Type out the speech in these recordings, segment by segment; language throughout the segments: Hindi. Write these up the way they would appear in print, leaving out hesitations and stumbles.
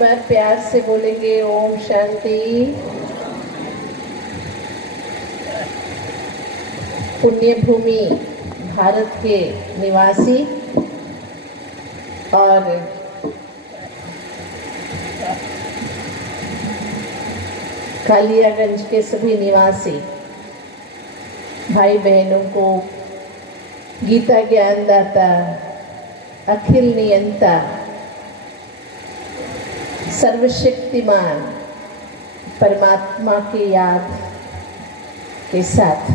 बार प्यार से बोलेंगे ओम शांति। पुण्य भूमि भारत के निवासी और कालियागंज के सभी निवासी भाई बहनों को गीता ज्ञानदाता, अखिल नियंता, सर्वशक्तिमान परमात्मा की याद के साथ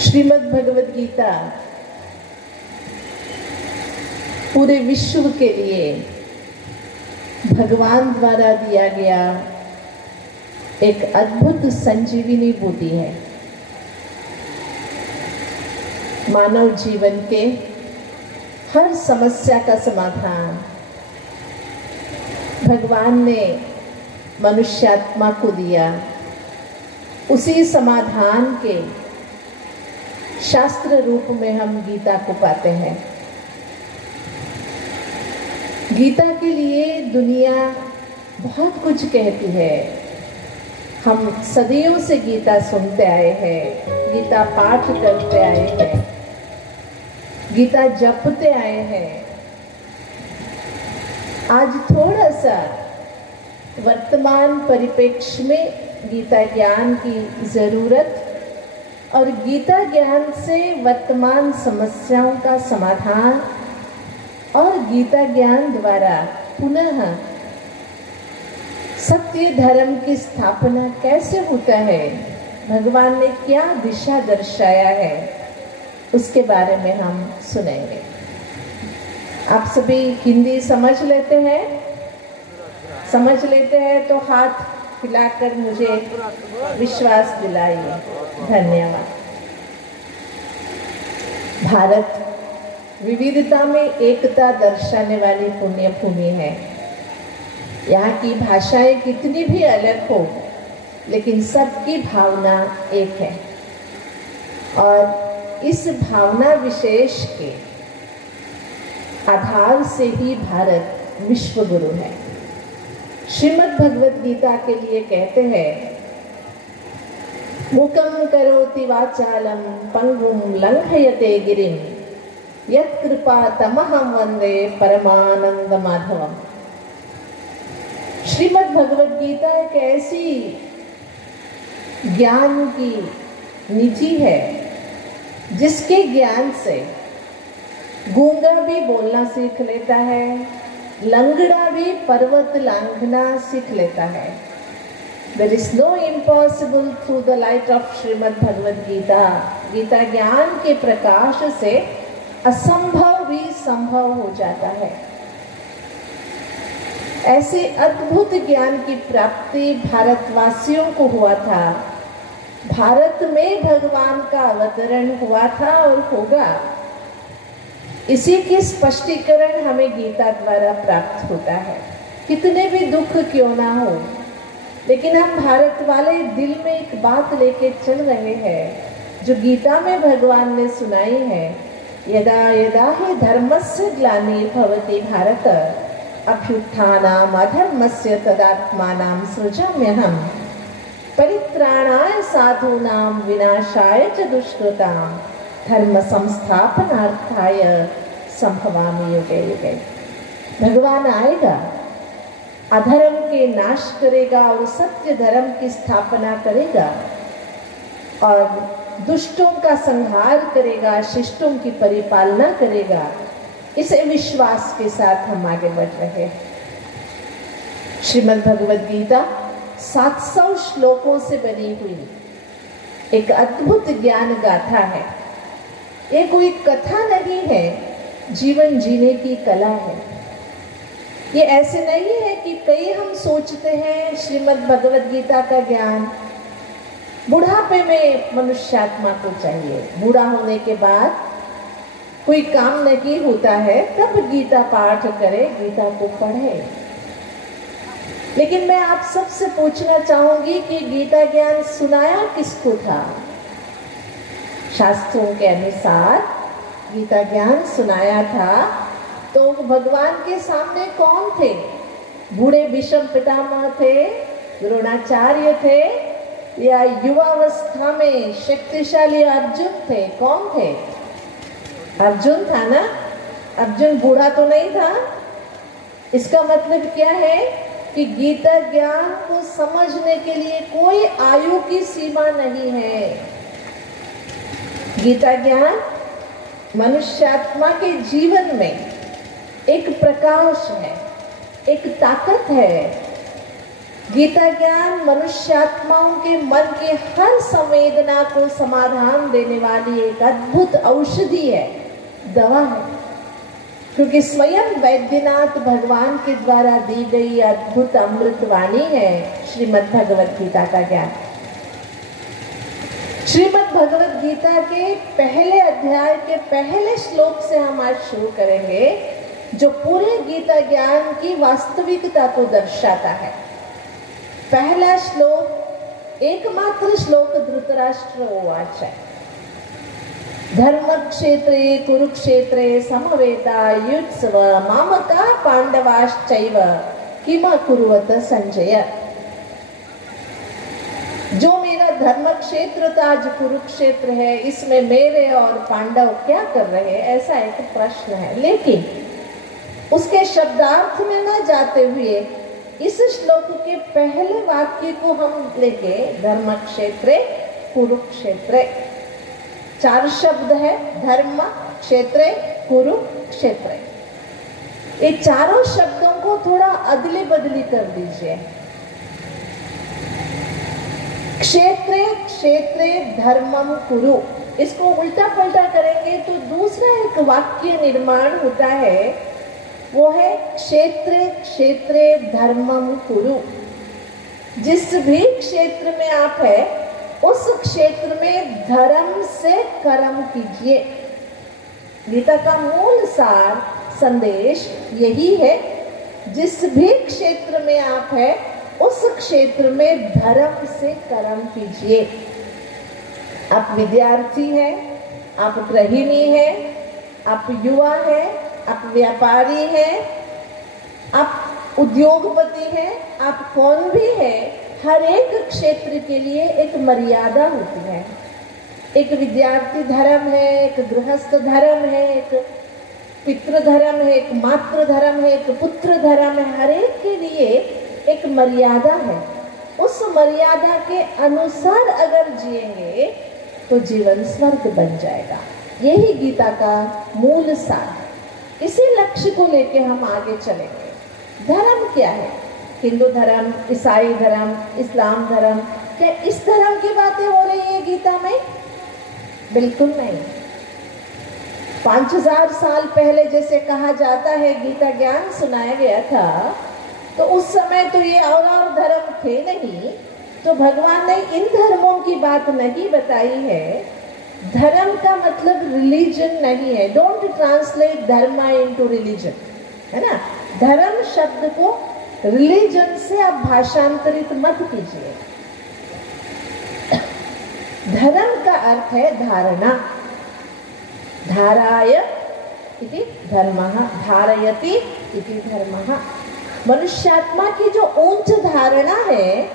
श्रीमद् भगवद गीता पूरे विश्व के लिए भगवान द्वारा दिया गया एक अद्भुत संजीवनी बूटी है। मानव जीवन के हर समस्या का समाधान भगवान ने मनुष्यात्मा को दिया। उसी समाधान के शास्त्र रूप में हम गीता को पाते हैं। गीता के लिए दुनिया बहुत कुछ कहती है। हम सदियों से गीता सुनते आए हैं, गीता पाठ करते आए हैं, गीता जपते आए हैं। आज थोड़ा सा वर्तमान परिप्रेक्ष्य में गीता ज्ञान की जरूरत और गीता ज्ञान से वर्तमान समस्याओं का समाधान और गीता ज्ञान द्वारा पुनः सत्य धर्म की स्थापना कैसे होता है, भगवान ने क्या दिशा दर्शाया है, उसके बारे में हम सुनेंगे। आप सभी हिंदी समझ लेते हैं? समझ लेते हैं तो हाथ हिलाकर मुझे विश्वास दिलाइए। धन्यवाद। भारत विविधता में एकता दर्शाने वाली पुण्य भूमि है। यहाँ की भाषाएं कितनी भी अलग हो, लेकिन सबकी भावना एक है और इस भावना विशेष के आधार से ही भारत विश्व गुरु है। श्रीमद् भगवद गीता के लिए कहते हैं, मूकं करोति वाचालं पंगुं लंघयते गिरिं यत्कृपा तमहं वंदे परमानंद माधवम। श्रीमद् भगवद गीता एक ऐसी ज्ञान की निधि है जिसके ज्ञान से गूंगा भी बोलना सीख लेता है, लंगड़ा भी पर्वत लांघना सीख लेता है। There is no impossible through the light of Shrimad Bhagavad Gita. Gita ज्ञान के प्रकाश से असंभव भी संभव हो जाता है। ऐसे अद्भुत ज्ञान की प्राप्ति भारतवासियों को हुआ था। भारत में भगवान का अवतरण हुआ था और होगा। इसी के स्पष्टीकरण हमें गीता द्वारा प्राप्त होता है। कितने भी दुख क्यों ना हो, लेकिन हम भारत वाले दिल में एक बात लेके चल रहे हैं जो गीता में भगवान ने सुनाई है। यदा यदा हि धर्मस्य ग्लानिर्भवति भारत अभ्युत्थानम् अधर्मस्य तदात्मानं सृजाम्यहम् परित्राणाय साधूनां विनाशाय च दुष्कृतां धर्म संस्थापनार्थाय संभवामि युगे युगे। भगवान आएगा, अधर्म के नाश करेगा और सत्य धर्म की स्थापना करेगा और दुष्टों का संहार करेगा, शिष्टों की परिपालना करेगा। इसे विश्वास के साथ हम आगे बढ़ रहे हैं। श्रीमद् भगवद गीता 700 श्लोकों से बनी हुई एक अद्भुत ज्ञान गाथा है। ये कोई कथा नहीं है, जीवन जीने की कला है। ये ऐसे नहीं है कि कई हम सोचते हैं श्रीमद् भगवद गीता का ज्ञान बुढ़ापे में मनुष्यात्मा को चाहिए। बूढ़ा होने के बाद कोई काम नहीं होता है तब गीता पाठ करे, गीता को पढ़े। लेकिन मैं आप सबसे पूछना चाहूंगी कि गीता ज्ञान सुनाया किसको था? शास्त्रों के अनुसार गीता ज्ञान सुनाया था तो भगवान के सामने कौन थे? बूढ़े भीष्म पितामह थे, द्रोणाचार्य थे, या युवावस्था में शक्तिशाली अर्जुन थे? कौन थे? अर्जुन था ना? अर्जुन बूढ़ा तो नहीं था। इसका मतलब क्या है कि गीता ज्ञान को समझने के लिए कोई आयु की सीमा नहीं है। गीता ज्ञान मनुष्यात्मा के जीवन में एक प्रकाश है, एक ताकत है। गीता ज्ञान मनुष्यात्माओं के मन के हर संवेदना को समाधान देने वाली एक अद्भुत औषधि है, दवा है। क्योंकि स्वयं वैद्यनाथ भगवान के द्वारा दी गई अद्भुत अमृत वाणी है श्रीमद् भगवत गीता का ज्ञान। श्रीमद् भगवत गीता के पहले अध्याय के पहले श्लोक से हम आज शुरू करेंगे, जो पूरे गीता ज्ञान की वास्तविकता को दर्शाता है। पहला श्लोक, एकमात्र श्लोक धृतराष्ट्र उवाच है। धर्मक्षेत्रे कुरुक्षेत्रे समवेता युत्सव मामका पांडवाश्चैव किम कुर्वत संजय। जो मेरा धर्म क्षेत्र था आज कुरुक्षेत्र है, इसमें मेरे और पांडव क्या कर रहे हैं, ऐसा एक प्रश्न है। लेकिन उसके शब्दार्थ में न जाते हुए इस श्लोक के पहले वाक्य को हम लेंगे, धर्म क्षेत्रे कुरुक्षेत्रे। 4 शब्द है, धर्म क्षेत्रे कुरुक्षेत्रे। ये चारों शब्दों को थोड़ा अदली बदली कर दीजिए। क्षेत्रे क्षेत्रे धर्मम कुरु, इसको उल्टा पलटा करेंगे तो दूसरा एक वाक्य निर्माण होता है, वो है क्षेत्रे क्षेत्रे धर्मम कुरु। जिस भी क्षेत्र में आप है उस क्षेत्र में धर्म से कर्म कीजिए। गीता का मूल सार संदेश यही है, जिस भी क्षेत्र में आप है उस क्षेत्र में धर्म से कर्म कीजिए। आप विद्यार्थी हैं, आप गृहिणी हैं, आप युवा हैं, आप व्यापारी हैं, आप उद्योगपति हैं, आप कौन भी है, हर एक क्षेत्र के लिए एक मर्यादा होती है। एक विद्यार्थी धर्म है, एक गृहस्थ धर्म है, एक पितृ धर्म है, एक मातृ धर्म है, एक पुत्र धर्म है। हर एक के लिए एक मर्यादा है। उस मर्यादा के अनुसार अगर जिएंगे तो जीवन स्वर्ग बन जाएगा। यही गीता का मूल सार है। इसी लक्ष्य को लेके हम आगे चलेंगे। धर्म क्या है? हिंदू धर्म, ईसाई धर्म, इस्लाम धर्म, क्या इस धर्म की बातें हो रही है गीता में? बिल्कुल नहीं। 5000 साल पहले जैसे कहा जाता है गीता ज्ञान सुनाया गया था, तो उस समय तो ये और धर्म थे नहीं, तो भगवान ने इन धर्मों की बात नहीं बताई है। धर्म का मतलब रिलीजन नहीं है। डोंट ट्रांसलेट धर्म इनटू रिलीजन, है ना। धर्म शब्द को रिलीजन से आप भाषांतरित मत कीजिए। धर्म का अर्थ है धारणा। धाराय इति धर्मः, धारयति इति धर्मः। मनुष्यात्मा की जो उच्च धारणा है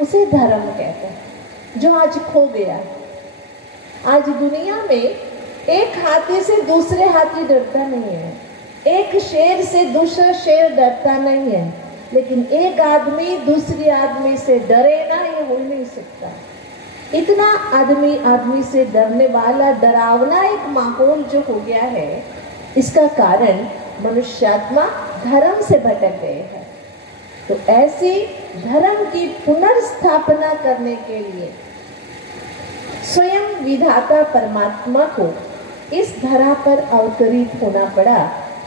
उसे धर्म कहते हैं, जो आज खो गया। आज दुनिया में एक हाथी से दूसरे हाथी डरता नहीं है, एक शेर से दूसरा शेर डरता नहीं है, लेकिन एक आदमी दूसरे आदमी से डरे ना, ये हो नहीं सकता। इतना आदमी आदमी से डरने वाला डरावना एक माहौल जो हो गया है, इसका कारण मनुष्यात्मा धर्म से भटक गए हैं। तो ऐसी धर्म की पुनर्स्थापना करने के लिए स्वयं विधाता परमात्मा को इस धरा पर अवतरित होना पड़ा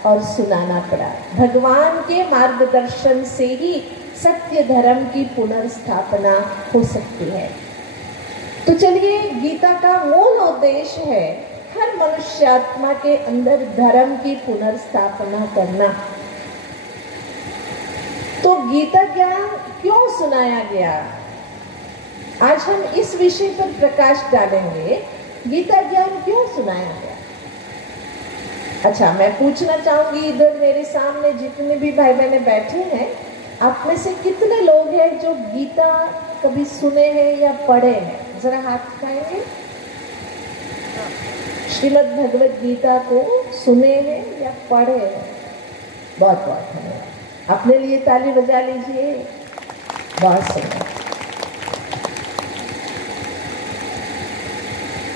और सुनाना पड़ा। भगवान के मार्गदर्शन से ही सत्य धर्म की पुनर्स्थापना हो सकती है। तो चलिए, गीता का मूल उद्देश्य है हर मनुष्यात्मा के अंदर धर्म की पुनर्स्थापना करना। तो गीता ज्ञान क्यों सुनाया गया, आज हम इस विषय पर प्रकाश डालेंगे। गीता ज्ञान क्यों सुनाया गया? अच्छा, मैं पूछना चाहूंगी इधर मेरे सामने जितने भी भाई बहने बैठे हैं, आप में से कितने लोग हैं जो गीता कभी सुने हैं या पढ़े हैं? जरा हाथ उठाएंगे। श्रीमद् भगवद गीता को सुने हैं या पढ़े हैं? बहुत बहुत धन्यवाद। अपने लिए ताली बजा लीजिए। बहुत सुंदर।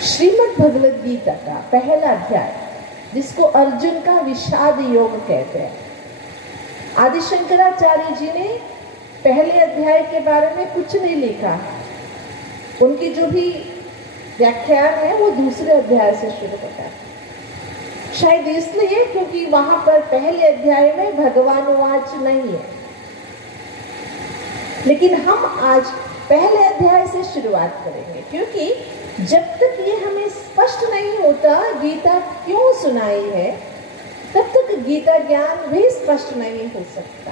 श्रीमद् भगवद गीता का पहला अध्याय, जिसको अर्जुन का विषाद योग कहते हैं, आदि शंकराचार्य जी ने पहले अध्याय के बारे में कुछ नहीं लिखा। उनकी जो भी व्याख्यान है वो दूसरे अध्याय से शुरू होता है। शायद इसलिए क्योंकि वहां पर पहले अध्याय में भगवान वाच नहीं है। लेकिन हम आज पहले अध्याय से शुरुआत करेंगे, क्योंकि जब तक ये हमें स्पष्ट नहीं होता गीता क्यों सुनाई है, तब तक गीता ज्ञान भी स्पष्ट नहीं हो सकता।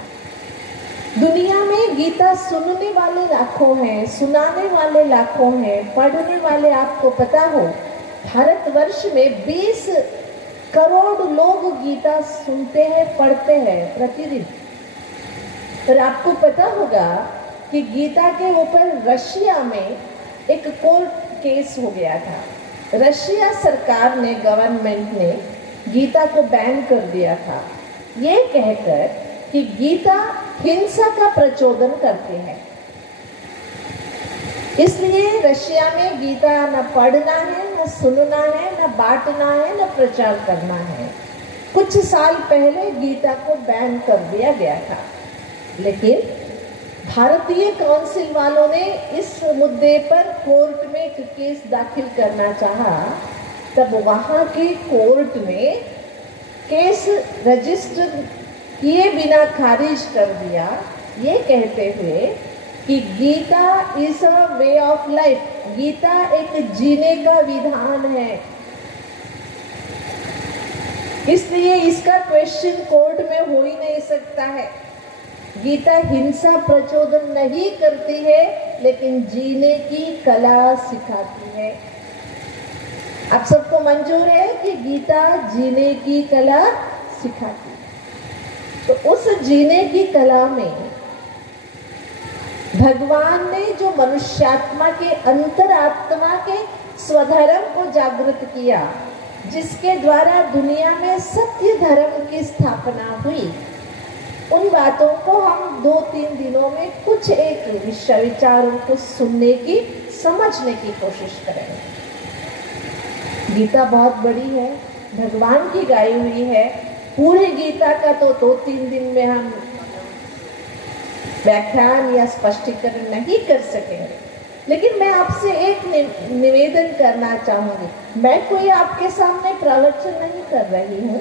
दुनिया में गीता सुनने वाले लाखों हैं, सुनाने वाले लाखों हैं, पढ़ने वाले आपको पता हो भारतवर्ष में 20 करोड़ लोग गीता सुनते हैं, पढ़ते हैं प्रतिदिन। पर आपको पता होगा कि गीता के ऊपर रशिया में एक कोर्ट केस हो गया था। रशिया सरकार ने, गवर्नमेंट ने गीता को बैन कर दिया था, ये कहकर कि गीता हिंसा का प्रचोदन करती है। इसलिए रशिया में गीता न पढ़ना है, न सुनना है, न बांटना है, न प्रचार करना है। कुछ साल पहले गीता को बैन कर दिया गया था। लेकिन भारतीय काउंसिल वालों ने इस मुद्दे पर कोर्ट में एक केस दाखिल करना चाहा, तब वहां के कोर्ट ने केस रजिस्टर किए बिना खारिज कर दिया, ये कहते हुए कि Gita is a way of life, Gita एक जीने का विधान है। इसलिए इसका क्वेश्चन कोर्ट में हो ही नहीं सकता है। गीता हिंसा प्रचोदन नहीं करती है, लेकिन जीने की कला सिखाती है। आप सबको मंजूर है कि गीता जीने की कला सिखाती है। तो उस जीने की कला में भगवान ने जो मनुष्यात्मा के अंतरात्मा के स्वधर्म को जागृत किया, जिसके द्वारा दुनिया में सत्य धर्म की स्थापना हुई, उन बातों को हम 2-3 दिनों में कुछ एक विचारों को सुनने की, समझने की कोशिश करेंगे। गीता बहुत बड़ी है, भगवान की गाई हुई है। पूरे गीता का तो 2-3 दिन में हम व्याख्यान या स्पष्टीकरण नहीं कर सकेंगे। लेकिन मैं आपसे एक निवेदन करना चाहूंगी। मैं कोई आपके सामने प्रवचन नहीं कर रही हूँ,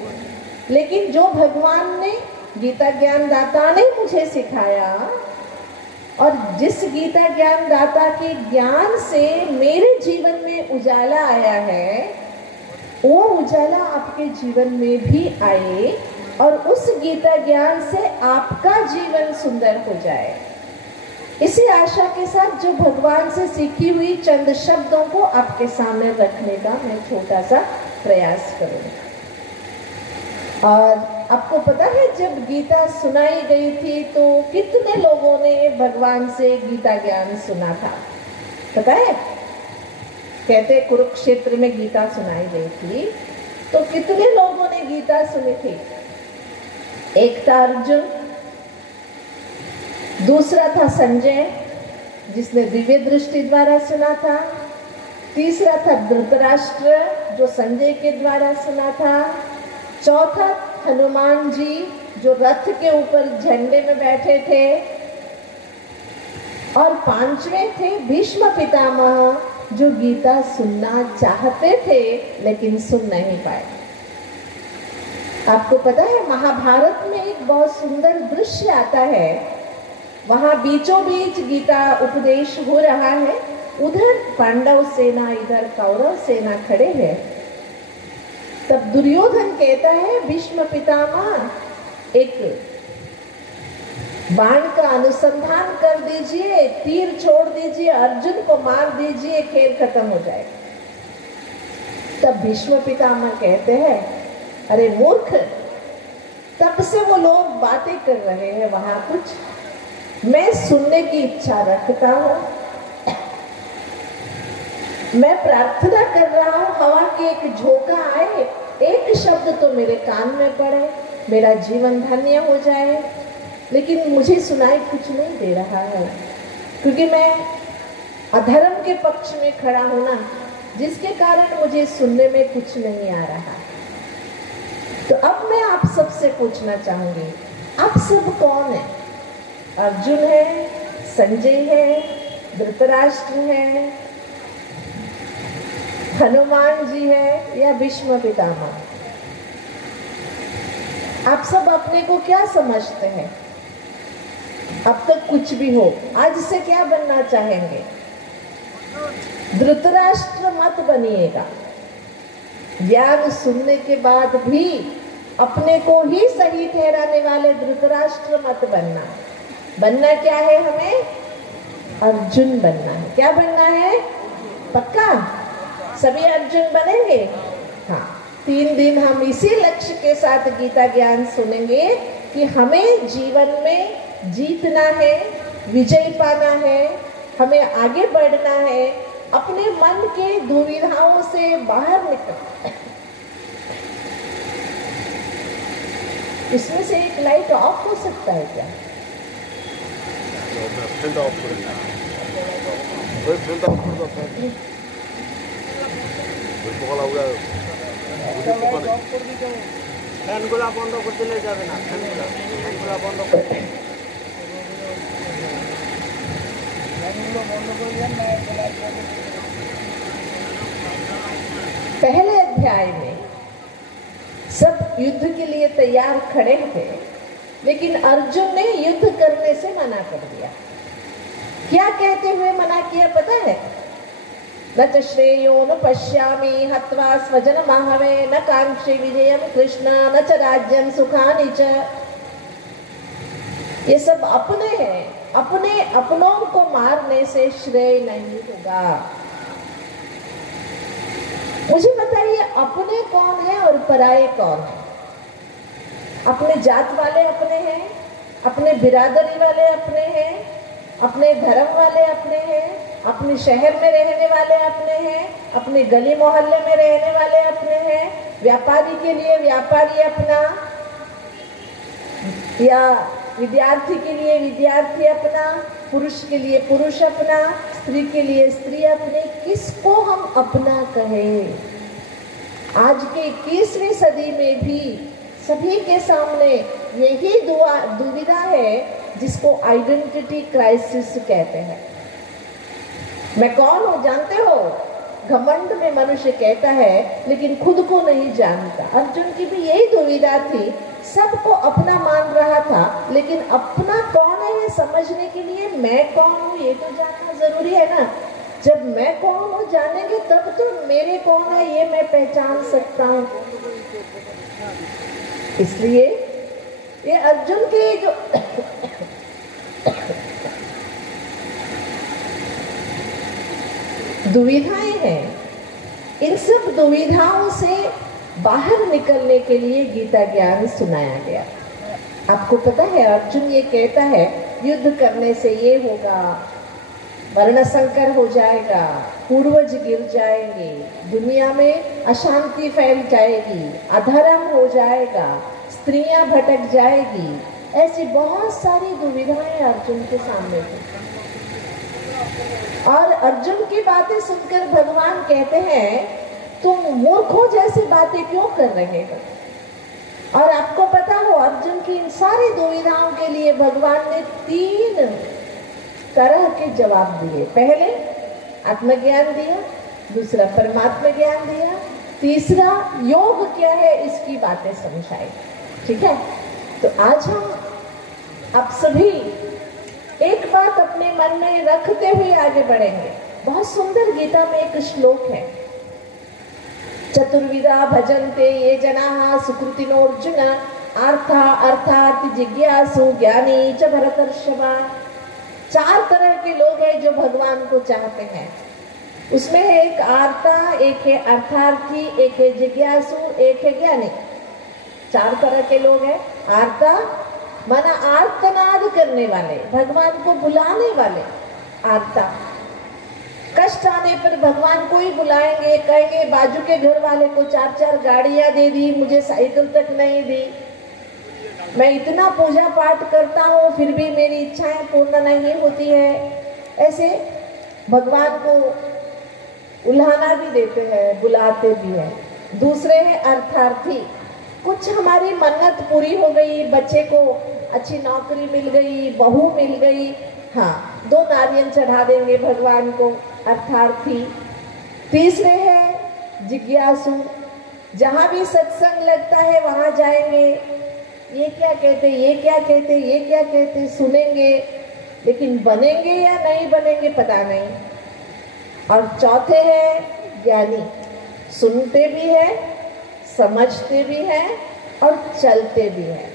लेकिन जो भगवान ने, गीता ज्ञान दाता ने मुझे सिखाया, और जिस गीता ज्ञान दाता के ज्ञान से मेरे जीवन में उजाला आया है, वो उजाला आपके जीवन में भी आए और उस गीता ज्ञान से आपका जीवन सुंदर हो जाए। इसी आशा के साथ जो भगवान से सीखी हुई चंद शब्दों को आपके सामने रखने का मैं छोटा सा प्रयास करूंगी। और आपको पता है जब गीता सुनाई गई थी तो कितने लोगों ने भगवान से गीता ज्ञान सुना था? पता है? कहते कुरुक्षेत्र में गीता सुनाई गई थी तो कितने लोगों ने गीता सुनी थी? एक था अर्जुन, दूसरा था संजय जिसने दिव्य दृष्टि द्वारा सुना था, तीसरा था धृतराष्ट्र जो संजय के द्वारा सुना था, चौथा हनुमान जी जो रथ के ऊपर झंडे में बैठे थे, और पांचवें थे भीष्म पितामह जो गीता सुनना चाहते थे लेकिन सुन नहीं पाए। आपको पता है महाभारत में एक बहुत सुंदर दृश्य आता है। वहां बीचों बीच गीता उपदेश हो रहा है, उधर पांडव सेना, इधर कौरव सेना खड़े हैं। तब दुर्योधन कहता है भीष्म पितामह एक बाण का अनुसंधान कर दीजिए, तीर छोड़ दीजिए, अर्जुन को मार दीजिए, खेल खत्म हो जाएगा। तब भीष्म पितामह कहते हैं अरे मूर्ख, तब से वो लोग बातें कर रहे हैं वहां कुछ, मैं सुनने की इच्छा रखता हूं, मैं प्रार्थना कर रहा हूं हवा के एक झोंका आए, एक शब्द तो मेरे कान में पड़े, मेरा जीवन धन्य हो जाए, लेकिन मुझे सुनाई कुछ नहीं दे रहा है, क्योंकि मैं अधर्म के पक्ष में खड़ा हूं ना, जिसके कारण मुझे सुनने में कुछ नहीं आ रहा। तो अब मैं आप सबसे पूछना चाहूंगी, आप सब कौन है? अर्जुन है, संजय है, धृतराष्ट्र है, हनुमान जी है, या भीष्म पितामह? आप सब अपने को क्या समझते हैं? अब तक कुछ भी हो, आज से क्या बनना चाहेंगे? धृतराष्ट्र मत बनिएगा। ज्ञान सुनने के बाद भी अपने को ही सही ठहराने वाले धृतराष्ट्र मत बनना। बनना क्या है हमें? अर्जुन बनना है। क्या बनना है? पक्का सभी अर्जुन बनेंगे? हाँ, 3 दिन हम इसी लक्ष्य के साथ गीता ज्ञान सुनेंगे कि हमें जीवन में जीतना है, विजय पाना है, हमें आगे बढ़ना है, अपने मन के दुविधाओं से बाहर निकलना। इसमें से एक लाइट ऑफ हो सकता है क्या? বন্ধ করে দিলে যাবে না, ফ্যানগুলা বন্ধ করে पहले अध्याय में सब युद्ध के लिए तैयार खड़े थे, लेकिन अर्जुन ने युद्ध करने से मना कर दिया। क्या कहते हुए मना किया पता है? न च श्रेयो न पश्यामि हत्वा स्वजनमाहवे न कांक्षे विजयम कृष्ण न च राज्यम सुखानि च। ये सब अपने हैं, अपने अपनों को मारने से श्रेय नहीं होगा। मुझे बताइए, अपने कौन है और पराये कौन है? अपने जात वाले अपने हैं, अपने बिरादरी वाले अपने हैं, अपने धर्म वाले अपने हैं, अपने शहर में रहने वाले अपने हैं, अपने गली मोहल्ले में रहने वाले अपने हैं, व्यापारी के लिए व्यापारी अपना, या विद्यार्थी के लिए विद्यार्थी अपना, पुरुष के लिए पुरुष अपना, स्त्री के लिए स्त्री अपने। किसको हम अपना कहें? आज के 21वीं सदी में भी सभी के सामने यही दुविधा है, जिसको आइडेंटिटी क्राइसिस कहते हैं। मैं कौन हूं जानते हो? घमंड में मनुष्य कहता है, लेकिन खुद को नहीं जानता। अर्जुन की भी यही दुविधा थी, सबको अपना मान रहा था, लेकिन अपना कौन है ये समझने के लिए मैं कौन हूँ ये तो जानना जरूरी है ना। जब मैं कौन हूँ जानेंगे तब तो मेरे कौन है ये मैं पहचान सकता हूँ। इसलिए ये अर्जुन की जो दुविधाएं हैं, इन सब दुविधाओं से बाहर निकलने के लिए गीता ज्ञान सुनाया गया। आपको पता है, अर्जुन ये कहता है युद्ध करने से ये होगा, वर्ण संकर हो जाएगा, पूर्वज गिर जाएंगे, दुनिया में अशांति फैल जाएगी, अधर्म हो जाएगा, स्त्रियां भटक जाएगी। ऐसी बहुत सारी दुविधाएं अर्जुन के सामने थी। और अर्जुन की बातें सुनकर भगवान कहते हैं तुम मूर्खों जैसी बातें क्यों कर रहे हो? और आपको पता हो, अर्जुन की इन सारी दुविधाओं के लिए भगवान ने 3 तरह के जवाब दिए। पहले आत्मज्ञान दिया, दूसरा परमात्मा ज्ञान दिया, तीसरा योग क्या है इसकी बातें समझाई। ठीक है, तो आज हम आप सभी एक बात अपने मन में रखते हुए आगे बढ़ेंगे। बहुत सुंदर गीता में एक श्लोक है, चतुर्विधा भजन्ते ये जनाः सुकृतिनोऽर्जुन आर्था अर्थार्थ जिज्ञासु ज्ञानी च भरतर्षभ। 4 तरह के लोग हैं जो भगवान को चाहते हैं। उसमें है एक आर्ता, एक है अर्थार्थी, एक है जिज्ञासु, एक है ज्ञानी। 4 तरह के लोग हैं। आर्ता माना आर्तनाद करने वाले, भगवान को बुलाने वाले, आर्ता। कष्ट आने पर भगवान को ही बुलाएंगे, कहेंगे बाजू के घर वाले को 4-4 गाड़ियां दे दी, मुझे साइकिल तक नहीं दी, मैं इतना पूजा पाठ करता हूँ फिर भी मेरी इच्छाएं पूर्ण नहीं होती है। ऐसे भगवान को उल्हाना भी देते हैं, बुलाते भी हैं। दूसरे हैं अर्थार्थी। कुछ हमारी मन्नत पूरी हो गई, बच्चे को अच्छी नौकरी मिल गई, बहू मिल गई, हाँ 2 नारियल चढ़ा देंगे भगवान को, अर्थार्थी। तीसरे हैं जिज्ञासु। जहाँ भी सत्संग लगता है वहाँ जाएंगे, ये क्या कहते, ये क्या कहते, ये क्या कहते, सुनेंगे, लेकिन बनेंगे या नहीं बनेंगे पता नहीं। और चौथे हैं ज्ञानी। सुनते भी हैं, समझते भी हैं और चलते भी हैं।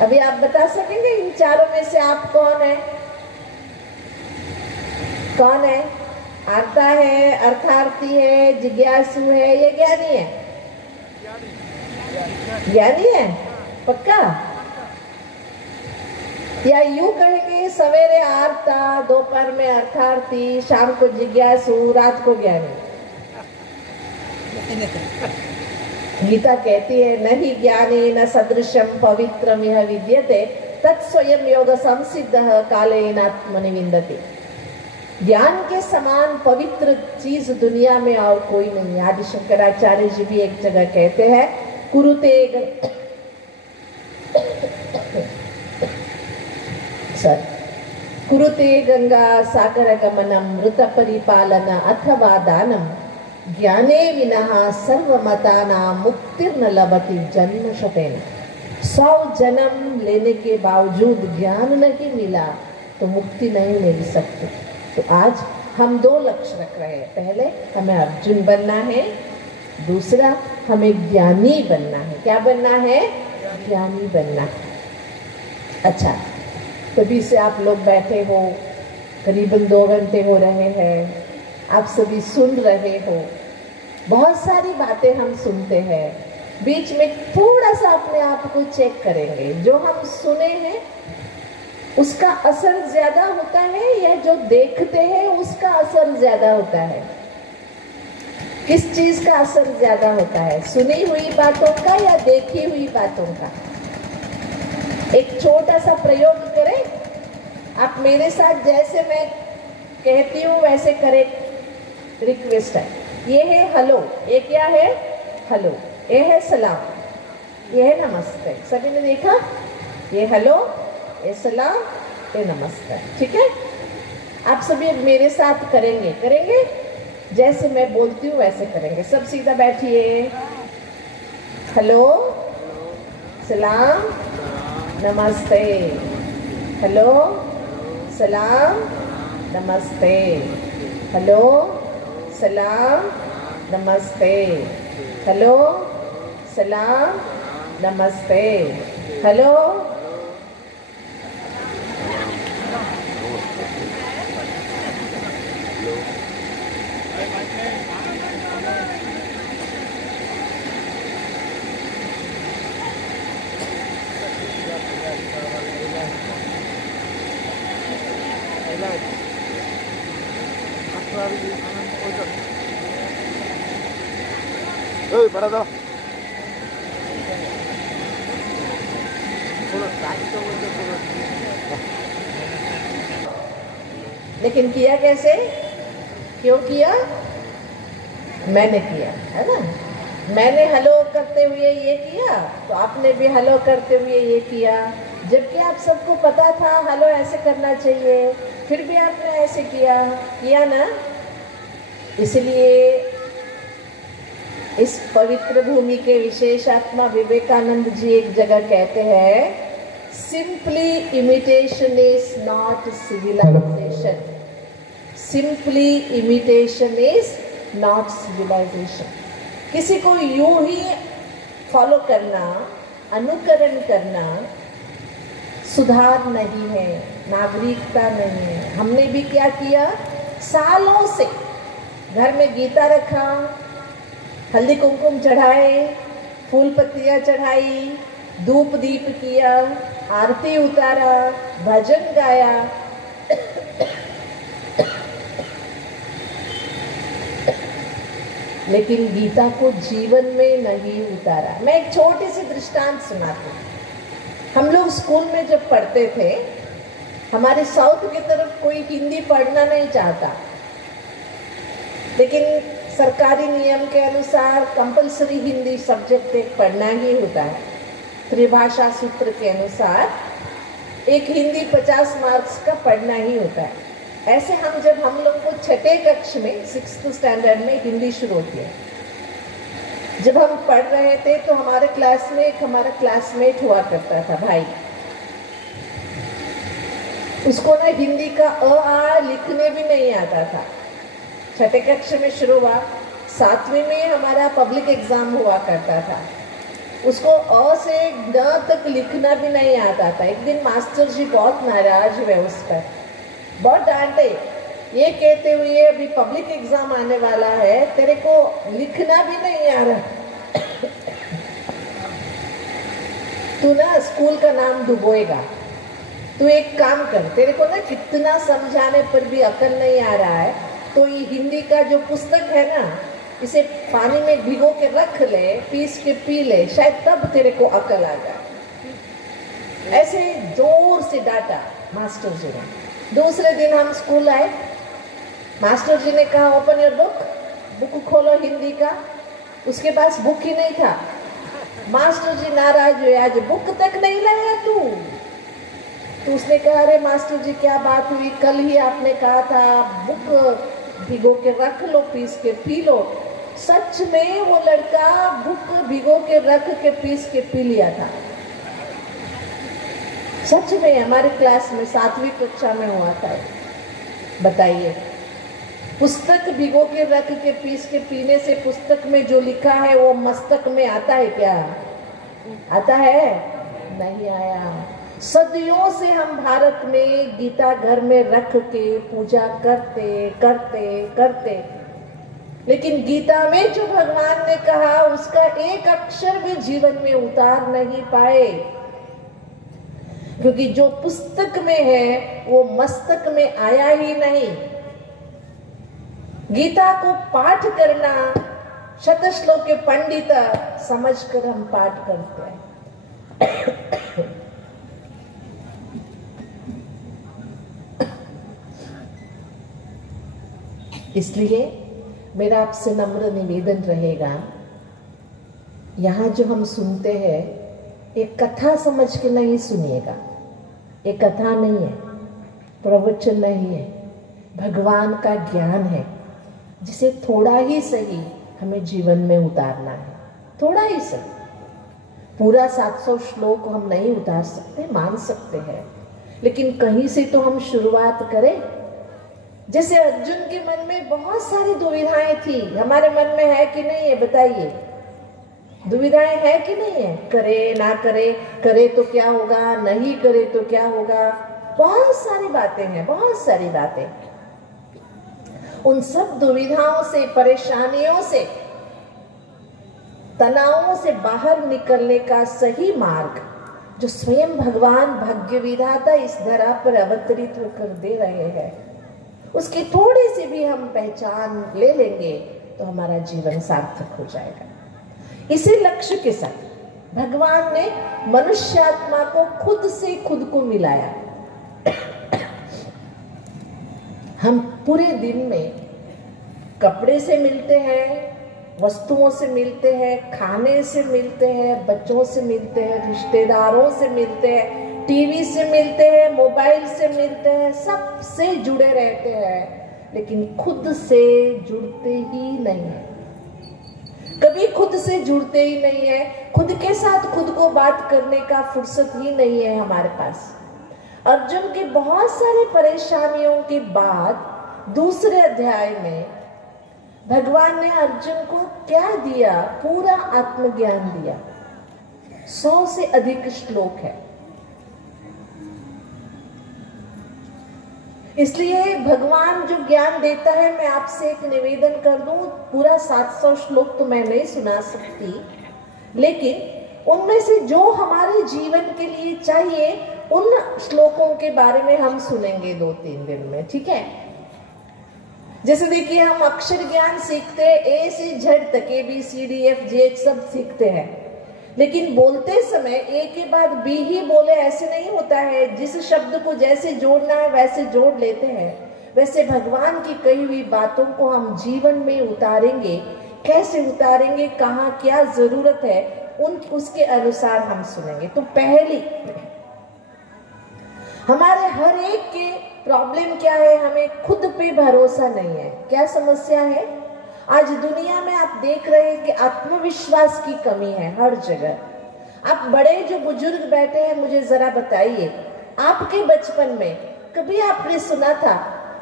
अभी आप बता सकेंगे इन चारों में से आप कौन है? कौन है? आर्ता है, अर्थार्थी है, जिज्ञासु है या ज्ञानी है? ज्ञानी है पक्का? या यूं कहेंगे सवेरे आर्ता, दोपहर में अर्थार्थी, शाम को जिज्ञासु, रात को ज्ञानी? गीता कहती है नहीं ज्ञाने न सदृशम पवित्रम यह विद्यते तत्स्वयं योग संसिद्धः कालेन आत्मनि विन्दति। ज्ञान के समान पवित्र चीज दुनिया में और कोई नहीं। आदि शंकराचार्य जी भी एक जगह कहते हैं कुरुते गंगा सागर गमनम मृत परिपालन अथवा दानम ज्ञाने विनः सर्वमताना मुक्तिर्न लभति जन्म शतेन। 100 जन्म लेने के बावजूद ज्ञान नहीं मिला तो मुक्ति नहीं मिल सकती। तो आज हम 2 लक्ष्य रख रहे हैं। पहले हमें अर्जुन बनना है, दूसरा हमें ज्ञानी बनना है। क्या बनना है? ज्ञानी बनना है। अच्छा, तभी से आप लोग बैठे हो, करीबन 2 घंटे हो रहे हैं, आप सभी सुन रहे हो। बहुत सारी बातें हम सुनते हैं, बीच में थोड़ा सा अपने आप को चेक करेंगे। जो हम सुने हैं उसका असर ज्यादा होता है या जो देखते हैं उसका असर ज्यादा होता है? किस चीज का असर ज्यादा होता है? सुनी हुई बातों का या देखी हुई बातों का? एक छोटा सा प्रयोग करें। आप मेरे साथ जैसे मैं कहती हूँ वैसे करें, रिक्वेस्ट है। ये है हेलो, ये क्या है? हेलो। ये है सलाम, ये है नमस्ते। सभी ने देखा? ये हेलो, ये सलाम, ये नमस्ते। ठीक है, आप सभी मेरे साथ करेंगे जैसे मैं बोलती हूँ वैसे करेंगे। सब सीधा बैठिए। हेलो, सलाम, नमस्ते। हेलो, सलाम, नमस्ते। हेलो, सलाम, नमस्ते। हेलो, सलाम, नमस्ते। हेलो, बड़ा दो लेकिन किया कैसे? क्यों किया? मैंने किया है ना। मैंने हेलो करते हुए ये किया तो आपने भी हेलो करते हुए ये किया, जबकि आप सबको पता था हेलो ऐसे करना चाहिए, फिर भी आपने ऐसे किया ना। इसलिए इस पवित्र भूमि के विशेष आत्मा विवेकानंद जी एक जगह कहते हैं, simply imitation is not civilization. Simply imitation is not civilization. किसी को यूं ही फॉलो करना, अनुकरण करना सुधार नहीं है, नागरिकता नहीं है। हमने भी क्या किया, सालों से घर में गीता रखा, हल्दी कुमकुम चढ़ाए, फूल पत्तियां चढ़ाई, धूप दीप किया, आरती उतारा, भजन गाया। लेकिन गीता को जीवन में नहीं उतारा। मैं एक छोटी सी दृष्टांत सुनाती हूँ। हम लोग स्कूल में जब पढ़ते थे, हमारे साउथ की तरफ कोई हिंदी पढ़ना नहीं चाहता, लेकिन सरकारी नियम के अनुसार कंपलसरी हिंदी सब्जेक्ट एक पढ़ना ही होता है। त्रिभाषा सूत्र के अनुसार एक हिंदी 50 मार्क्स का पढ़ना ही होता है। ऐसे हम लोग को छठे कक्ष में 6th स्टैंडर्ड में हिंदी शुरू होती है। जब हम पढ़ रहे थे तो हमारे क्लास में एक हमारा क्लासमेट हुआ करता था भाई। उसको ना हिंदी का अ आ लिखने भी नहीं आता था। छठे कक्षा में शुरू हुआ, 7वीं में हमारा पब्लिक एग्जाम हुआ करता था। उसको अ से ड तक लिखना भी नहीं आता था। एक दिन मास्टर जी बहुत नाराज हुए उस पर, बहुत डांटे। ये कहते हुए अभी पब्लिक एग्जाम आने वाला है, तेरे को लिखना भी नहीं आ रहा, तू ना स्कूल का नाम डुबोएगा। तू एक काम कर, तेरे को ना कितना समझाने पर भी अकल नहीं आ रहा है, तो ये हिंदी का जो पुस्तक है ना, इसे पानी में भिगो के रख ले, पीस के पी ले, शायद तब तेरे को अकल आ जाए। ऐसे जोर से डांटा मास्टर जी ने। दूसरे दिन हम स्कूल आए, मास्टर जी ने कहा ओपन योर बुक, बुक खोलो हिंदी का। उसके पास बुक ही नहीं था। मास्टर जी नाराज हुए, आज बुक तक नहीं लाया तू। तो उसने कहा अरे मास्टर जी क्या बात हुई, कल ही आपने कहा था बुक भिगो के रख लो, पीस के पी लो। सच में वो लड़का बुक भिगो के रख के पीस के पी लिया था। सच में हमारे क्लास में 7वीं कक्षा में हुआ था। बताइए, पुस्तक भिगो के रख के पीस के पीने से पुस्तक में जो लिखा है वो मस्तक में आता है क्या? आता है? नहीं आया। सदियों से हम भारत में गीता घर में रख के पूजा करते करते करते, लेकिन गीता में जो भगवान ने कहा उसका एक अक्षर भी जीवन में उतार नहीं पाए, क्योंकि जो पुस्तक में है वो मस्तक में आया ही नहीं। गीता को पाठ करना शतश्लोक के पंडित समझकर हम पाठ करते हैं। इसलिए मेरा आपसे नम्र निवेदन रहेगा, यहाँ जो हम सुनते हैं एक कथा समझ के नहीं सुनिएगा। एक कथा नहीं है, प्रवचन नहीं है, भगवान का ज्ञान है, जिसे थोड़ा ही सही हमें जीवन में उतारना है। थोड़ा ही सही। पूरा 700 श्लोक हम नहीं उतार सकते, मान सकते हैं, लेकिन कहीं से तो हम शुरुआत करें। जैसे अर्जुन के मन में बहुत सारी दुविधाएं थी, हमारे मन में है कि नहीं है? बताइए, दुविधाएं है कि नहीं है? करे ना करे, करे तो क्या होगा, नहीं करे तो क्या होगा, बहुत सारी बातें हैं, बहुत सारी बातें। उन सब दुविधाओं से, परेशानियों से, तनावों से बाहर निकलने का सही मार्ग जो स्वयं भगवान भाग्य विधाता इस धरा पर अवतरित होकर दे रहे हैं, उसकी थोड़ी सी भी हम पहचान ले लेंगे तो हमारा जीवन सार्थक हो जाएगा। इसी लक्ष्य के साथ भगवान ने मनुष्यात्मा को खुद से खुद को मिलाया। हम पूरे दिन में कपड़े से मिलते हैं, वस्तुओं से मिलते हैं, खाने से मिलते हैं, बच्चों से मिलते हैं, रिश्तेदारों से मिलते हैं, टीवी से मिलते हैं, मोबाइल से मिलते हैं, सबसे जुड़े रहते हैं, लेकिन खुद से जुड़ते ही नहीं है। कभी खुद से जुड़ते ही नहीं है। खुद के साथ खुद को बात करने का फुर्सत ही नहीं है हमारे पास। अर्जुन की बहुत सारी परेशानियों के बाद दूसरे अध्याय में भगवान ने अर्जुन को क्या दिया? पूरा आत्मज्ञान दिया। 100 से अधिक श्लोक है। इसलिए भगवान जो ज्ञान देता है, मैं आपसे एक निवेदन कर दूं, पूरा 700 श्लोक तो मैं नहीं सुना सकती, लेकिन उनमें से जो हमारे जीवन के लिए चाहिए उन श्लोकों के बारे में हम सुनेंगे 2-3 दिन में, ठीक है। जैसे देखिए, हम अक्षर ज्ञान सीखते हैं, ए से जेड तक ABCDFG सब सीखते हैं, लेकिन बोलते समय ए के बाद बी ही बोले ऐसे नहीं होता है। जिस शब्द को जैसे जोड़ना है वैसे जोड़ लेते हैं। वैसे भगवान की कही हुई बातों को हम जीवन में उतारेंगे, कैसे उतारेंगे, कहाँ क्या जरूरत है, उसके अनुसार हम सुनेंगे। तो पहली, हमारे हर एक के प्रॉब्लम क्या है, हमें खुद पे भरोसा नहीं है। क्या समस्या है? आज दुनिया में आप देख रहे हैं कि आत्मविश्वास की कमी है हर जगह। आप बड़े जो बुजुर्ग बैठे हैं, मुझे जरा बताइए, आपके बचपन में कभी आपने सुना था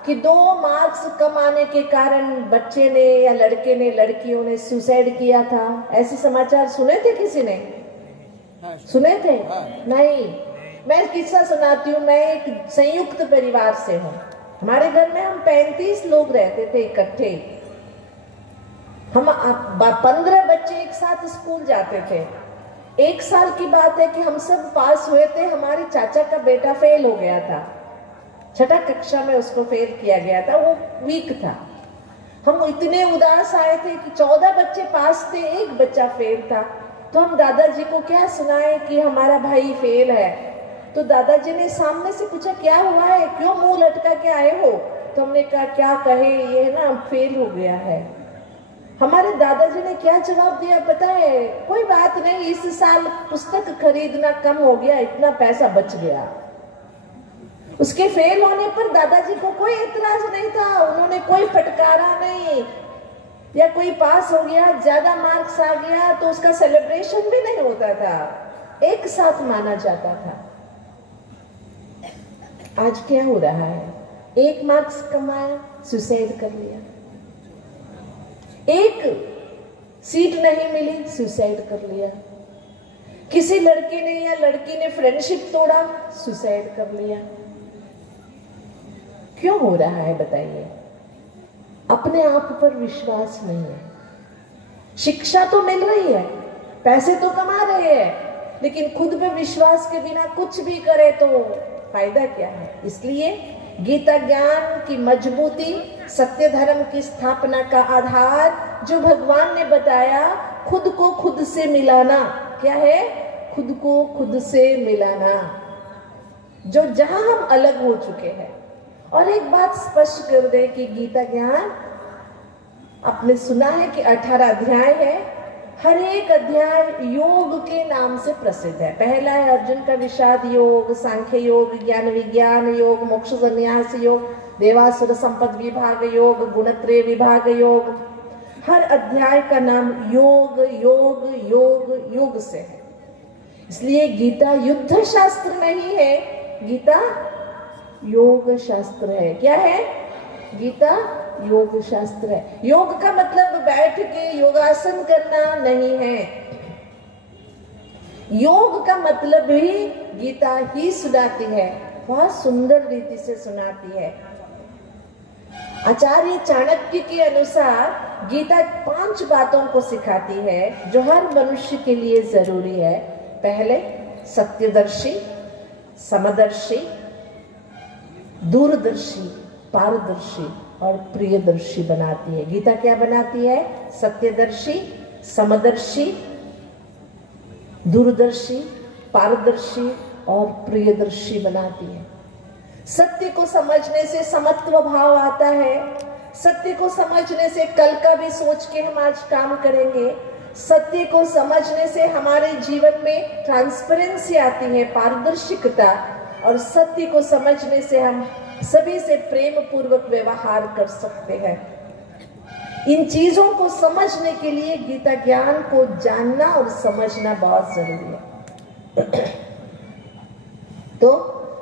कि 2 मार्क्स कम आने के कारण बच्चे ने या लड़के ने, लड़कियों ने सुसाइड किया था? ऐसे समाचार सुने थे किसी ने? सुने थे? नहीं। मैं किस्सा सुनाती हूँ। मैं एक संयुक्त परिवार से हूँ। हमारे घर में हम 35 लोग रहते थे इकट्ठे। हम 15 बच्चे एक साथ स्कूल जाते थे। 1 साल की बात है कि हम सब पास हुए थे। हमारे चाचा का बेटा फेल हो गया था, 6ठी कक्षा में उसको फेल किया गया था, वो वीक था। हम इतने उदास आए थे कि 14 बच्चे पास थे, 1 बच्चा फेल था। तो हम दादाजी को क्या सुनाए कि हमारा भाई फेल है। तो दादाजी ने सामने से पूछा, क्या हुआ है, क्यों मुंह लटका के आए हो? तो हमने कहा, क्या कहे, ये ना फेल हो गया है। हमारे दादाजी ने क्या जवाब दिया पता है? कोई बात नहीं, इस साल पुस्तक खरीदना कम हो गया, इतना पैसा बच गया। उसके फेल होने पर दादाजी को कोई एतराज नहीं था, उन्होंने कोई फटकारा नहीं। या कोई पास हो गया, ज्यादा मार्क्स आ गया तो उसका सेलिब्रेशन भी नहीं होता था, एक साथ माना जाता था। आज क्या हो रहा है? 1 मार्क्स कमाया, सुसाइड कर लिया। 1 सीट नहीं मिली, सुसाइड कर लिया। किसी लड़के ने या लड़की ने फ्रेंडशिप तोड़ा, सुसाइड कर लिया। क्यों हो रहा है बताइए? अपने आप पर विश्वास नहीं है। शिक्षा तो मिल रही है, पैसे तो कमा रहे हैं, लेकिन खुद पे विश्वास के बिना कुछ भी करे तो फायदा क्या है? इसलिए गीता ज्ञान की मजबूती, सत्य धर्म की स्थापना का आधार जो भगवान ने बताया, खुद को खुद से मिलाना। क्या है? खुद को खुद से मिलाना, जो जहां हम अलग हो चुके हैं। और एक बात स्पष्ट कर दे कि गीता ज्ञान, आपने सुना है कि 18 अध्याय है, हर एक अध्याय योग के नाम से प्रसिद्ध है। पहला है अर्जुन का विषाद योग, सांख्य योग, ज्ञान विज्ञान योग, मोक्ष संन्यास योग, देवासुर संपद विभाग योग, गुणत्रय विभाग योग। हर अध्याय का नाम योग योग योग योग से है। इसलिए गीता युद्ध शास्त्र नहीं है, गीता योग शास्त्र है। क्या है? गीता योग शास्त्र है। योग का मतलब बैठ के योगासन करना नहीं है। योग का मतलब ही गीता ही सुनाती है, बहुत सुंदर रीति से सुनाती है। आचार्य चाणक्य के अनुसार गीता 5 बातों को सिखाती है जो हर मनुष्य के लिए जरूरी है। पहले सत्यदर्शी, समदर्शी, दूरदर्शी, पारदर्शी और प्रियदर्शी बनाती है। गीता क्या बनाती है? सत्यदर्शी, समदर्शी, दूरदर्शी, पारदर्शी और प्रियदर्शी बनाती है। सत्य को समझने से समत्व भाव आता है। सत्य को समझने से कल का भी सोच के हम आज काम करेंगे। सत्य को समझने से हमारे जीवन में ट्रांसपेरेंसी आती है, पारदर्शिकता। और सत्य को समझने से हम सभी से प्रेम पूर्वक व्यवहार कर सकते हैं। इन चीजों को समझने के लिए गीता ज्ञान को जानना और समझना बहुत जरूरी है। तो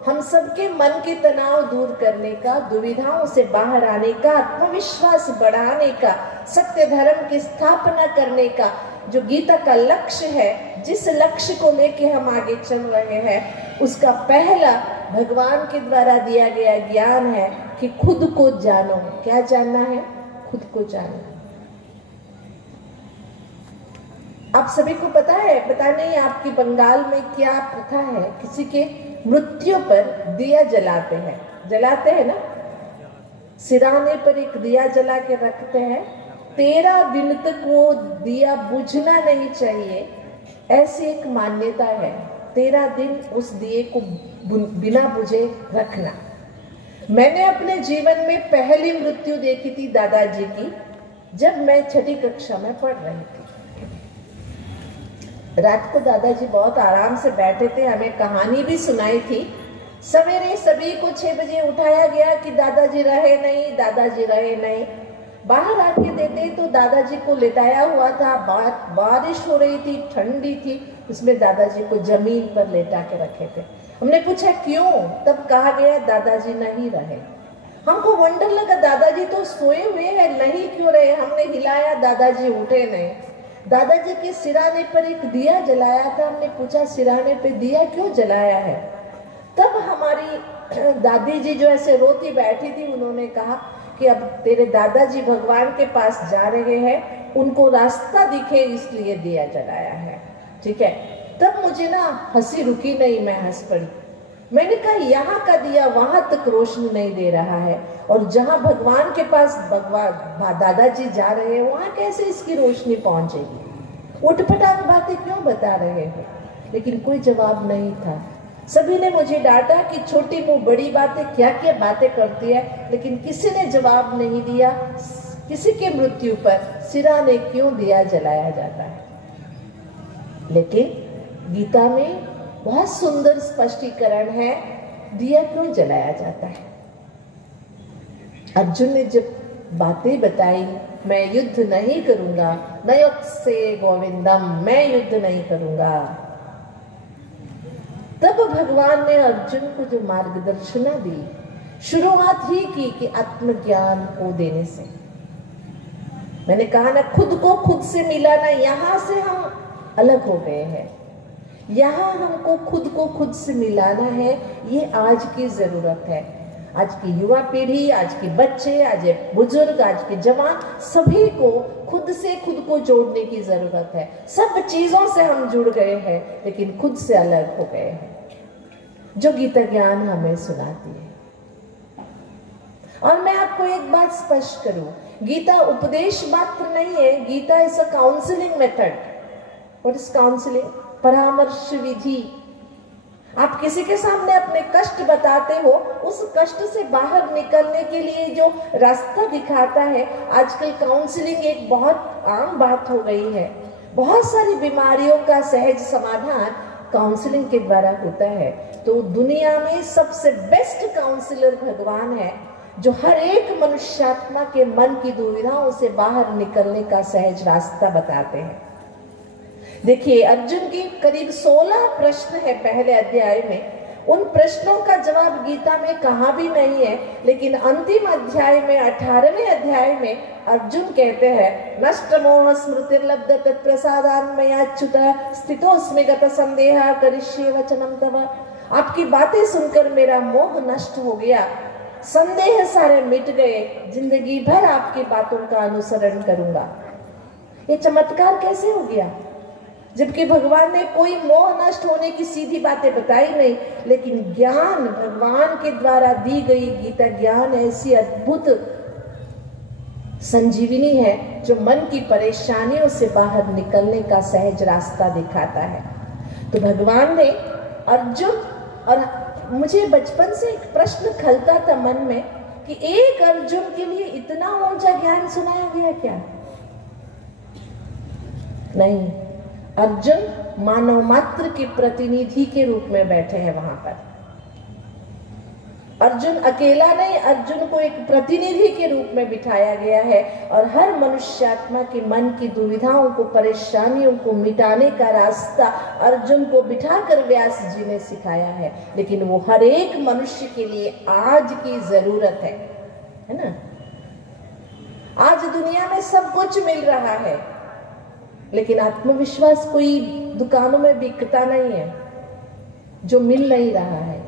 हम सबके मन के तनाव दूर करने का, दुविधाओं से बाहर आने का, आत्मविश्वास बढ़ाने का, सत्य धर्म की स्थापना करने का जो गीता का लक्ष्य है, जिस लक्ष्य को लेके हम आगे चल रहे हैं, उसका पहला भगवान के द्वारा दिया गया ज्ञान है कि खुद को जानो। क्या जानना है? खुद को जानना। आप सभी को पता है, पता नहीं आपकी बंगाल में क्या प्रथा है, किसी के मृत्यु पर दिया जलाते हैं ना, सिराने पर एक दिया जला के रखते हैं। 13 दिन तक वो दिया बुझना नहीं चाहिए, ऐसी एक मान्यता है। 13 दिन उस दिए को बिना बुझे रखना। मैंने अपने जीवन में पहली मृत्यु देखी थी दादाजी की, जब मैं 6ठी कक्षा में पढ़ रही थी। रात को दादाजी बहुत आराम से बैठे थे, हमें कहानी भी सुनाई थी। सवेरे सभी को 6 बजे उठाया गया कि दादाजी रहे नहीं। बाहर आके देते तो दादाजी को लेटाया हुआ था, बारिश हो रही थी, ठंडी थी, उसमें दादाजी को जमीन पर लेटा के रखे थे। हमने पूछा क्यों, तब कहा गया दादाजी नहीं रहे। हमको वंडर लगा, दादाजी तो सोए हुए हैं, नहीं क्यों रहे। हमने हिलाया, दादाजी उठे नहीं। दादाजी के सिराने पर एक दिया जलाया था, हमने पूछा सिराने पे दिया क्यों जलाया है। तब हमारी दादी जी जो ऐसे रोती बैठी थी, उन्होंने कहा कि अब तेरे दादाजी भगवान के पास जा रहे हैं, उनको रास्ता दिखे इसलिए दिया जलाया है। ठीक है, तब मुझे ना हंसी रुकी नहीं, मैं हंस पड़ी। मैंने कहा यहाँ का दिया वहां तक रोशनी नहीं दे रहा है, और जहां भगवान के पास दादाजी जा रहे हैं वहां कैसे इसकी रोशनी पहुंचेगी। उठपटांग बातें क्यों बता रहे हो। लेकिन कोई जवाब नहीं था। सभी ने मुझे डांटा कि छोटी मुंह बड़ी बातें क्या क्या बातें करती है, लेकिन किसी ने जवाब नहीं दिया। किसी के मृत्यु पर सिराने क्यों दिया जलाया जाता है। लेकिन गीता में बहुत सुंदर स्पष्टीकरण है, दिया क्यों जलाया जाता है। अर्जुन ने जब बातें बताई, मैं युद्ध नहीं करूंगा, नयोत्से गोविंदम, मैं युद्ध नहीं करूंगा, तब भगवान ने अर्जुन को जो मार्गदर्शना दी, शुरुआत ही की कि आत्मज्ञान को देने से। मैंने कहा ना, खुद को खुद से मिलाना, यहां से हम अलग हो गए हैं। यहाँ हमको खुद को खुद से मिलाना है, ये आज की जरूरत है। आज की युवा पीढ़ी, आज के बच्चे, आज के बुजुर्ग, आज के जवान, सभी को खुद से खुद को जोड़ने की जरूरत है। सब चीजों से हम जुड़ गए हैं, लेकिन खुद से अलग हो गए हैं, जो गीता ज्ञान हमें सुनाती है। और मैं आपको एक बात स्पष्ट करूं, गीता उपदेश मात्र नहीं है, Gita is a counselling method. What is counselling? परामर्श विधि। आप किसी के सामने अपने कष्ट बताते हो, उस कष्ट से बाहर निकलने के लिए जो रास्ता दिखाता है। आजकल काउंसलिंग एक बहुत आम बात हो गई है। बहुत सारी बीमारियों का सहज समाधान काउंसलिंग के द्वारा होता है। तो दुनिया में सबसे बेस्ट काउंसलर भगवान है, जो हर एक मनुष्यात्मा के मन की दुविधाओं से बाहर निकलने का सहज रास्ता बताते हैं। देखिए, अर्जुन की करीब 16 प्रश्न है पहले अध्याय में। उन प्रश्नों का जवाब गीता में कहाँ भी नहीं है, लेकिन अंतिम अध्याय में 18वें अध्याय में अर्जुन कहते हैं, नष्ट मोह स्मृतिर्लब्ध तत्प्रसादान् मयाच्युत स्थितोऽस्मि गत संदेह करिष्ये वचनं तव। आपकी बातें सुनकर मेरा मोह नष्ट हो गया, संदेह सारे मिट गए, जिंदगी भर आपकी बातों का अनुसरण करूंगा। ये चमत्कार कैसे हो गया, जबकि भगवान ने कोई मोह नष्ट होने की सीधी बातें बताई नहीं। लेकिन ज्ञान, भगवान के द्वारा दी गई गीता ज्ञान ऐसी अद्भुत संजीवनी है, जो मन की परेशानियों से बाहर निकलने का सहज रास्ता दिखाता है। तो भगवान ने अर्जुन, और मुझे बचपन से एक प्रश्न खलता था मन में कि एक अर्जुन के लिए इतना ऊंचा ज्ञान सुनाया गया क्या? नहीं, अर्जुन मानव मात्र के प्रतिनिधि के रूप में बैठे हैं वहां पर। अर्जुन अकेला नहीं, अर्जुन को एक प्रतिनिधि के रूप में बिठाया गया है, और हर मनुष्यात्मा के मन की दुविधाओं को, परेशानियों को मिटाने का रास्ता अर्जुन को बिठाकर व्यास जी ने सिखाया है। लेकिन वो हर एक मनुष्य के लिए आज की जरूरत है ना। आज दुनिया में सब कुछ मिल रहा है, लेकिन आत्मविश्वास कोई दुकानों में बिकता नहीं है, जो मिल नहीं रहा है।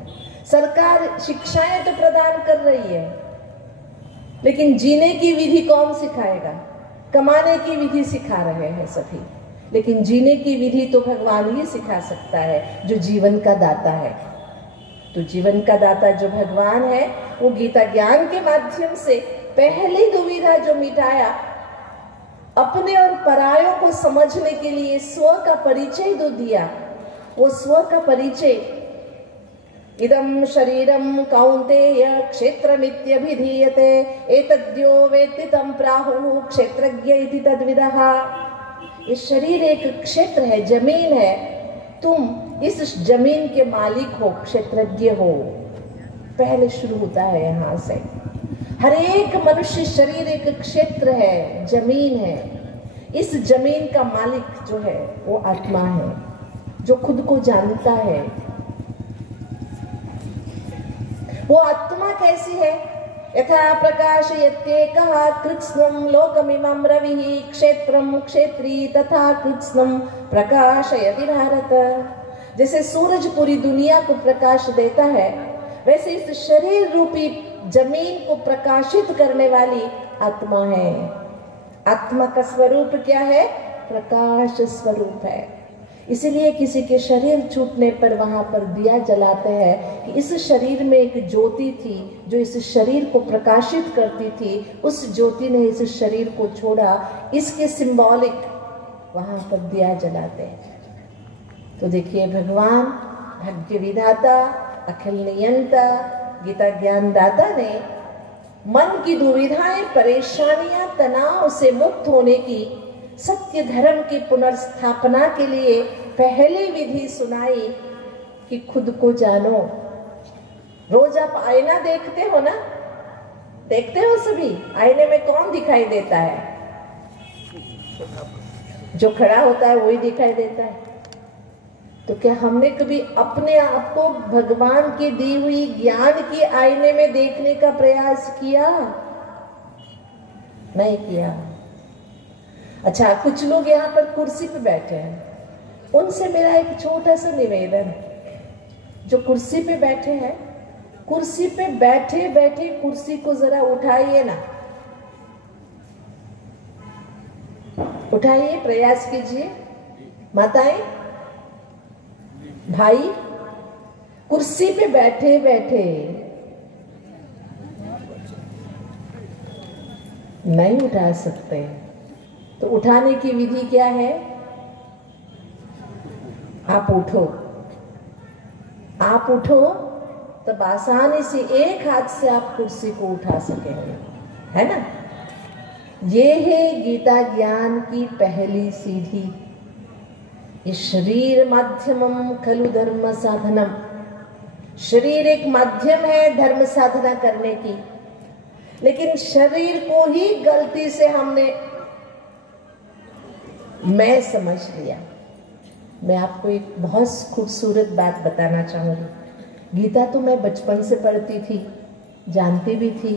सरकार शिक्षाएं तो प्रदान कर रही है, लेकिन जीने की विधि कौन सिखाएगा? कमाने की विधि सिखा रहे हैं सभी, लेकिन जीने की विधि तो भगवान ही सिखा सकता है, जो जीवन का दाता है। तो जीवन का दाता जो भगवान है, वो गीता ज्ञान के माध्यम से पहली दुविधा जो मिटाया, अपने और परायों को समझने के लिए स्व का परिचय जो दिया, वो स्व का परिचय, इदं शरीरं कौन्तेय क्षेत्रमित्यभिधीयते एतद्यो वेत्ति तं प्राहुः क्षेत्रज्ञ इति तद्विदः। ये शरीर एक क्षेत्र है, जमीन है, तुम इस जमीन के मालिक हो, क्षेत्रज्ञ हो। पहले शुरू होता है यहाँ से। हर एक मनुष्य शरीर एक क्षेत्र है, जमीन है। इस जमीन का मालिक जो है वो आत्मा है, जो खुद को जानता है। वो आत्मा कैसी है? यथा प्रकाशयत्येकः कृत्स्नं लोकमिमं रविः क्षेत्रं क्षेत्री तथा कृत्स्नं प्रकाशयति भारत। जैसे सूरज पूरी दुनिया को प्रकाश देता है, वैसे इस शरीर रूपी जमीन को प्रकाशित करने वाली आत्मा है। आत्मा का स्वरूप क्या है? प्रकाश स्वरूप है। इसीलिए किसी के शरीर छूटने पर वहां पर दिया जलाते हैं कि इस शरीर में एक ज्योति थी जो इस शरीर को प्रकाशित करती थी, उस ज्योति ने इस शरीर को छोड़ा, इसके सिंबॉलिक वहां पर दिया जलाते हैं। तो देखिए, भगवान भाग्य विधाता, अखिल नियंता, गीता ज्ञान दाता ने मन की दुविधाएं, परेशानियां, तनाव से मुक्त होने की, सत्य धर्म की पुनर्स्थापना के लिए पहली विधि सुनाई कि खुद को जानो। रोज आप आईना देखते हो ना? देखते हो सभी? आईने में कौन दिखाई देता है? जो खड़ा होता है वही दिखाई देता है। तो क्या हमने कभी अपने आप को भगवान की दी हुई ज्ञान की आईने में देखने का प्रयास किया? नहीं किया। अच्छा, कुछ लोग यहाँ पर कुर्सी पे बैठे हैं, उनसे मेरा एक छोटा सा निवेदन, जो कुर्सी पे बैठे हैं, कुर्सी पे बैठे बैठे कुर्सी को जरा उठाइए ना, उठाइए, प्रयास कीजिए। माताएं, भाई, कुर्सी पे बैठे बैठे नहीं उठा सकते, तो उठाने की विधि क्या है? आप उठो, आप उठो, तब आसानी से एक हाथ से आप कुर्सी को उठा सकेंगे, है ना? ये है गीता ज्ञान की पहली सीढ़ी। ये शरीर माध्यमम खलु धर्म साधनम। शरीर एक माध्यम है धर्म साधना करने की, लेकिन शरीर को ही गलती से हमने मैं समझ लिया। मैं आपको एक बहुत खूबसूरत बात बताना चाहूंगी। गीता तो मैं बचपन से पढ़ती थी, जानती भी थी,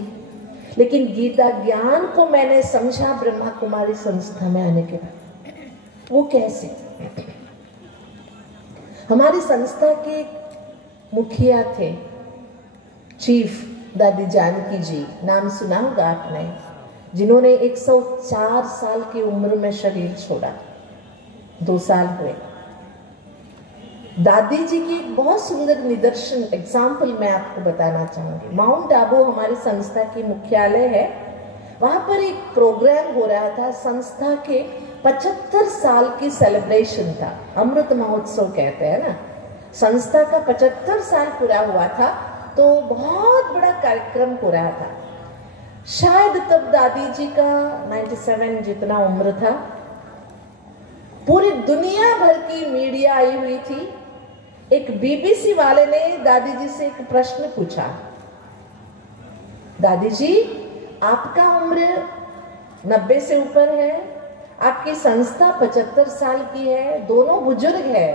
लेकिन गीता ज्ञान को मैंने समझा ब्रह्मा कुमारी संस्था में आने के बाद। वो कैसे? हमारी संस्था के मुखिया थे चीफ दादी जानकी जी, नाम सुना होगा आपने, जिन्होंने 104 साल की उम्र में शरीर छोड़ा, 2 साल हुए। दादी जी की एक बहुत सुंदर निदर्शन एग्जाम्पल मैं आपको बताना चाहूंगी। माउंट आबू हमारी संस्था की मुख्यालय है, वहां पर एक प्रोग्राम हो रहा था, संस्था के 75 साल की सेलिब्रेशन था, अमृत महोत्सव कहते हैं ना। संस्था का 75 साल पूरा हुआ था, तो बहुत बड़ा कार्यक्रम हो रहा था। शायद तब दादी जी का 97 जितना उम्र था। पूरी दुनिया भर की मीडिया आई हुई थी। एक बीबीसी वाले ने दादी जी से एक प्रश्न पूछा, दादी जी आपका उम्र 90 से ऊपर है, आपकी संस्था 75 साल की है, दोनों बुजुर्ग है,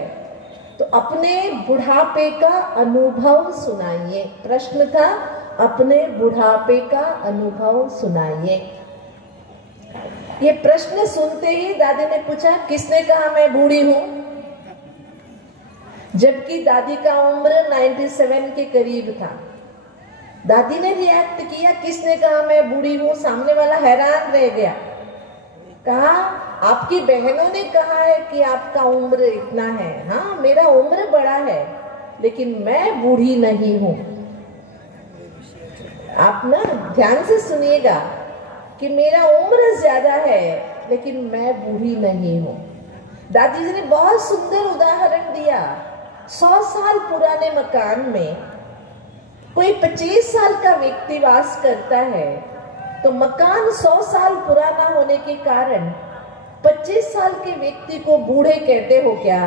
तो अपने बुढ़ापे का अनुभव सुनाइए। प्रश्न था, अपने बुढ़ापे का अनुभव सुनाइए। ये प्रश्न सुनते ही दादी ने पूछा, किसने कहा मैं बूढ़ी हूं? जबकि दादी का उम्र 97 के करीब था। दादी ने रिएक्ट किया, किसने कहा मैं बूढ़ी हूं? सामने वाला हैरान रह गया। कहा आपकी बहनों ने कहा है कि आपका उम्र इतना है। हाँ, मेरा उम्र बड़ा है, लेकिन मैं बूढ़ी नहीं हूं। आप ना ध्यान से सुनिएगा कि मेरा उम्र ज्यादा है, लेकिन मैं बूढ़ी नहीं हूं। दादी जी ने बहुत सुंदर उदाहरण दिया। 100 साल पुराने मकान में कोई 25 साल का व्यक्ति वास करता है, तो मकान 100 साल पुराना होने के कारण 25 साल के व्यक्ति को बूढ़े कहते हो क्या?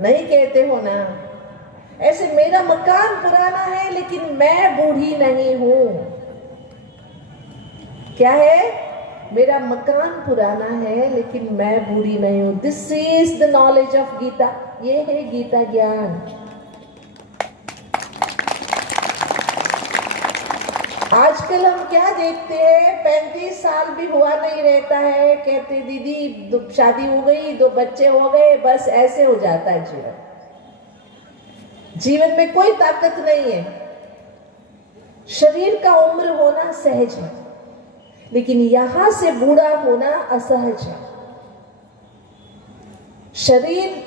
नहीं कहते हो ना। ऐसे मेरा मकान पुराना है, लेकिन मैं बूढ़ी नहीं हूं। क्या है? मेरा मकान पुराना है, लेकिन मैं बूढ़ी नहीं हूं। This is the knowledge of Gita. ये है गीता ज्ञान। आजकल हम क्या देखते हैं, 35 साल भी हुआ नहीं रहता है, कहते दीदी शादी हो गई, 2 बच्चे हो गए, बस ऐसे हो जाता है जीवन। जीवन में कोई ताकत नहीं है। शरीर का उम्र होना सहज है, लेकिन यहां से बूढ़ा होना असहज है। शरीर,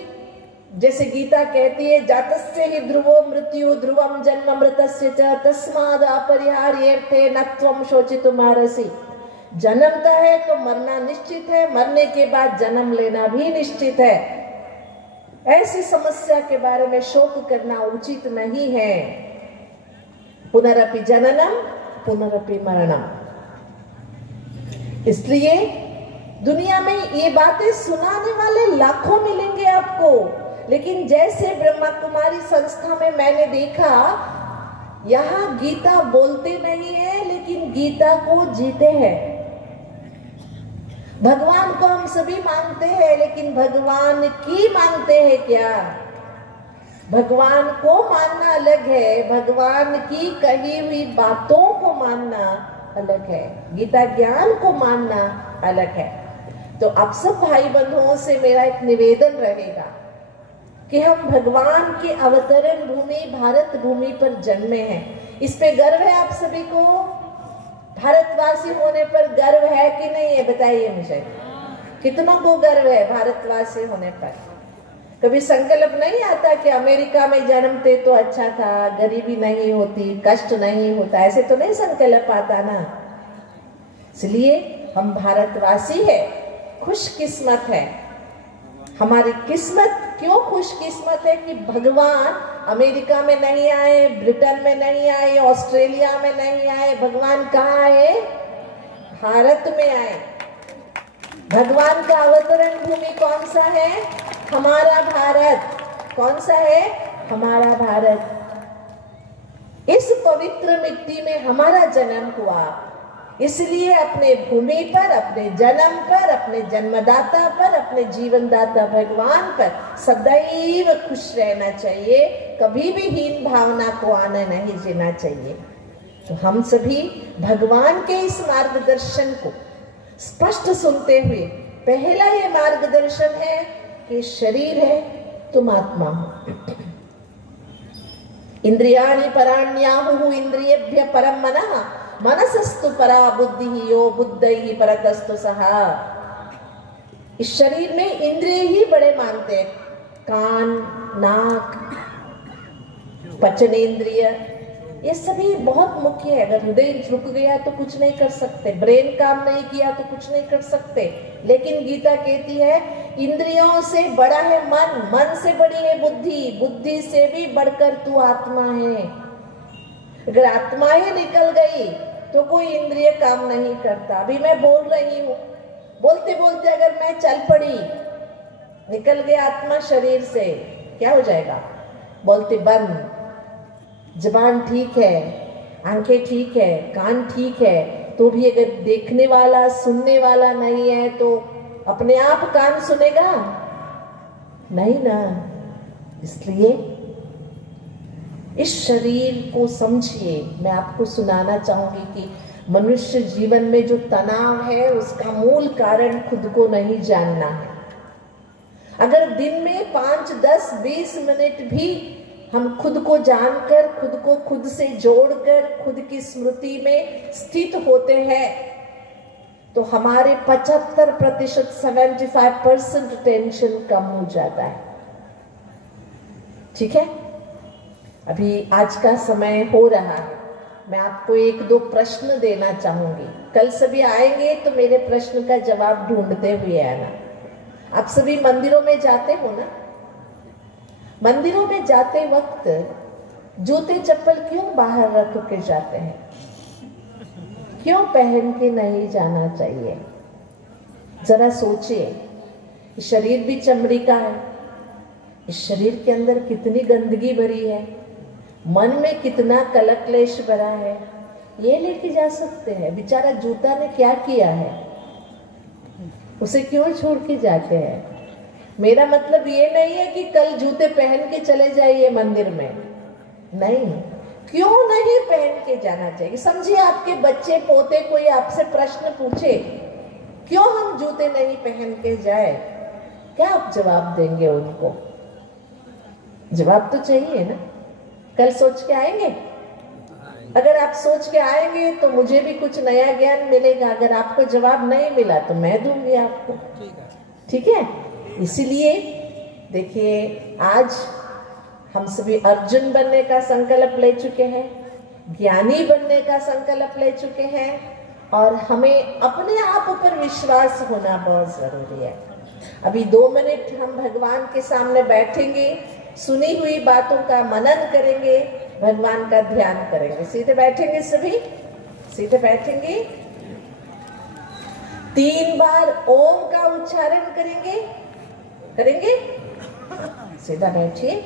जैसे गीता कहती है, जातस्य हि ध्रुवो मृत्यु ध्रुवम जन्म मृतस्य च तस्माद् अपरिहार्येऽर्थे न त्वं शोचितुमर्हसि। जन्मता है तो मरना निश्चित है, मरने के बाद जन्म लेना भी निश्चित है। ऐसी समस्या के बारे में शोक करना उचित नहीं है। पुनरपि जननम पुनरपि मरणम। इसलिए दुनिया में ये बातें सुनाने वाले लाखों मिलेंगे आपको, लेकिन जैसे ब्रह्मा कुमारी संस्था में मैंने देखा, यहां गीता बोलते नहीं है, लेकिन गीता को जीते हैं। भगवान को हम सभी मानते हैं, लेकिन भगवान की मानते हैं क्या? भगवान को मानना अलग है, भगवान की कही हुई बातों को मानना अलग है, गीता ज्ञान को मानना अलग है। तो आप सब भाई बंधुओं से मेरा एक निवेदन रहेगा कि हम भगवान के अवतरण भूमि भारत भूमि पर जन्मे हैं। इस पे गर्व है आप सभी को? भारतवासी होने पर गर्व है कि नहीं है? बताइए मुझे, कितनों को गर्व है भारतवासी होने पर? कभी संकल्प नहीं आता कि अमेरिका में जन्मते तो अच्छा था, गरीबी नहीं होती, कष्ट नहीं होता, ऐसे तो नहीं संकल्प आता ना। इसलिए हम भारतवासी है, खुशकिस्मत है। हमारी किस्मत क्यों खुशकिस्मत है कि भगवान अमेरिका में नहीं आए, ब्रिटेन में नहीं आए, ऑस्ट्रेलिया में नहीं आए, भगवान कहाँ आए? भारत में आए। भगवान का अवतरण भूमि कौन सा है? हमारा भारत। कौन सा है? हमारा भारत। इस पवित्र मिट्टी में हमारा जन्म हुआ, इसलिए अपने भूमि पर, अपने जन्म पर, अपने जन्मदाता पर, अपने जीवनदाता भगवान पर सदैव खुश रहना चाहिए। कभी भी हीन भावना को आना नहीं जीना चाहिए। तो हम सभी भगवान के इस मार्गदर्शन को स्पष्ट सुनते हुए, पहला ये मार्गदर्शन है कि शरीर है तुम आत्मा हो। इंद्रियाणि पराण्याहुः इंद्रियेभ्य परम मनः मनसस्तु परा बुद्धि यो बुद्धि परतस्तु सहा। इस शरीर में इंद्रिय ही बड़े मानते हैं, कान, नाक, पचनेंद्रिय, ये सभी बहुत मुख्य है। अगर हृदय रुक गया तो कुछ नहीं कर सकते, ब्रेन काम नहीं किया तो कुछ नहीं कर सकते। लेकिन गीता कहती है इंद्रियों से बड़ा है मन, मन से बड़ी है बुद्धि, बुद्धि से भी बढ़कर तू आत्मा है। अगर आत्मा ही निकल गई तो कोई इंद्रिय काम नहीं करता। अभी मैं बोल रही हूँ, बोलते बोलते अगर मैं चल पड़ी, निकल गया आत्मा शरीर से, क्या हो जाएगा? बोलते बंद। जबान ठीक है, आंखें ठीक है, कान ठीक है, तो भी अगर देखने वाला, सुनने वाला नहीं है तो अपने आप कान सुनेगा नहीं ना। इसलिए इस शरीर को समझिए। मैं आपको सुनाना चाहूंगी कि मनुष्य जीवन में जो तनाव है उसका मूल कारण खुद को नहीं जानना है। अगर दिन में 5, 10, 20 मिनट भी हम खुद को जानकर, खुद को खुद से जोड़कर, खुद की स्मृति में स्थित होते हैं तो हमारे 75% 75% टेंशन कम हो जाता है। ठीक है, अभी आज का समय हो रहा है, मैं आपको एक दो प्रश्न देना चाहूंगी। कल सभी आएंगे तो मेरे प्रश्न का जवाब ढूंढते हुए आना। आप सभी मंदिरों में जाते हो ना? मंदिरों में जाते वक्त जूते चप्पल क्यों बाहर रख के जाते हैं? क्यों पहन के नहीं जाना चाहिए? जरा सोचिए। शरीर भी चमड़ी का है, इस शरीर के अंदर कितनी गंदगी भरी है, मन में कितना कलकलेश भरा है, ये लेके जा सकते हैं। बेचारा जूता ने क्या किया है, उसे क्यों छोड़ के जाते हैं? मेरा मतलब ये नहीं है कि कल जूते पहन के चले जाइए मंदिर में, नहीं, क्यों नहीं पहन के जाना चाहिए? समझिए, आपके बच्चे पोते कोई आपसे प्रश्न पूछे क्यों हम जूते नहीं पहन के जाए, क्या आप जवाब देंगे उनको? जवाब तो चाहिए ना। कल सोच के आएंगे? अगर आप सोच के आएंगे तो मुझे भी कुछ नया ज्ञान मिलेगा। अगर आपको जवाब नहीं मिला तो मैं दूंगी आपको। ठीक है, इसीलिए देखिए, आज हम सभी अर्जुन बनने का संकल्प ले चुके हैं, ज्ञानी बनने का संकल्प ले चुके हैं, और हमें अपने आप पर विश्वास होना बहुत जरूरी है। अभी 2 मिनट हम भगवान के सामने बैठेंगे, सुनी हुई बातों का मनन करेंगे, भगवान का ध्यान करेंगे। सीधे बैठेंगे, सभी सीधे बैठेंगे, 3 बार ओम का उच्चारण करेंगे। करेंगे? सीधा बैठिए।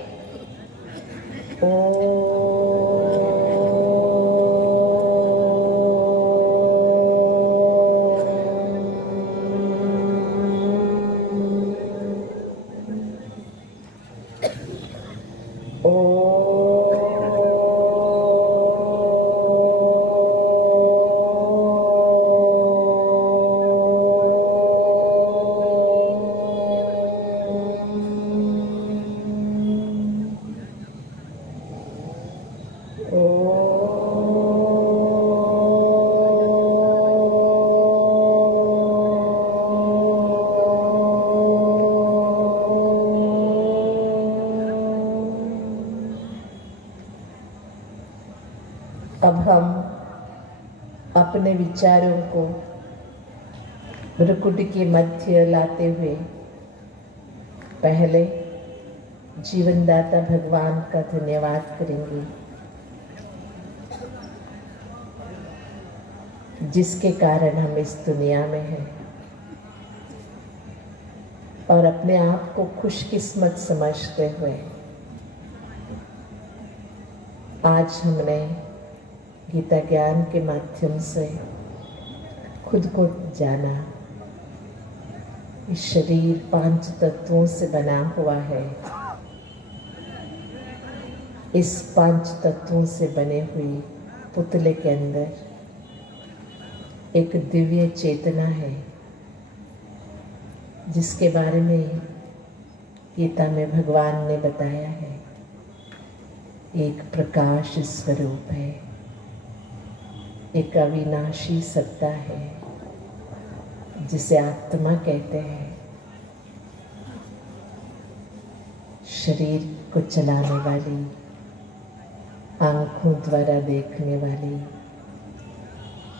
अब हम अपने विचारों को भ्रुकुट के मध्य लाते हुए पहले जीवनदाता भगवान का धन्यवाद करेंगे, जिसके कारण हम इस दुनिया में हैं, और अपने आप को खुशकिस्मत समझते हुए आज हमने गीता ज्ञान के माध्यम से खुद को जाना। इस शरीर 5 तत्वों से बना हुआ है। इस 5 तत्वों से बने हुए पुतले के अंदर एक दिव्य चेतना है, जिसके बारे में गीता में भगवान ने बताया है। एक प्रकाश स्वरूप है, एक अविनाशी सत्ता है, जिसे आत्मा कहते हैं। शरीर को चलाने वाली, आंखों द्वारा देखने वाली,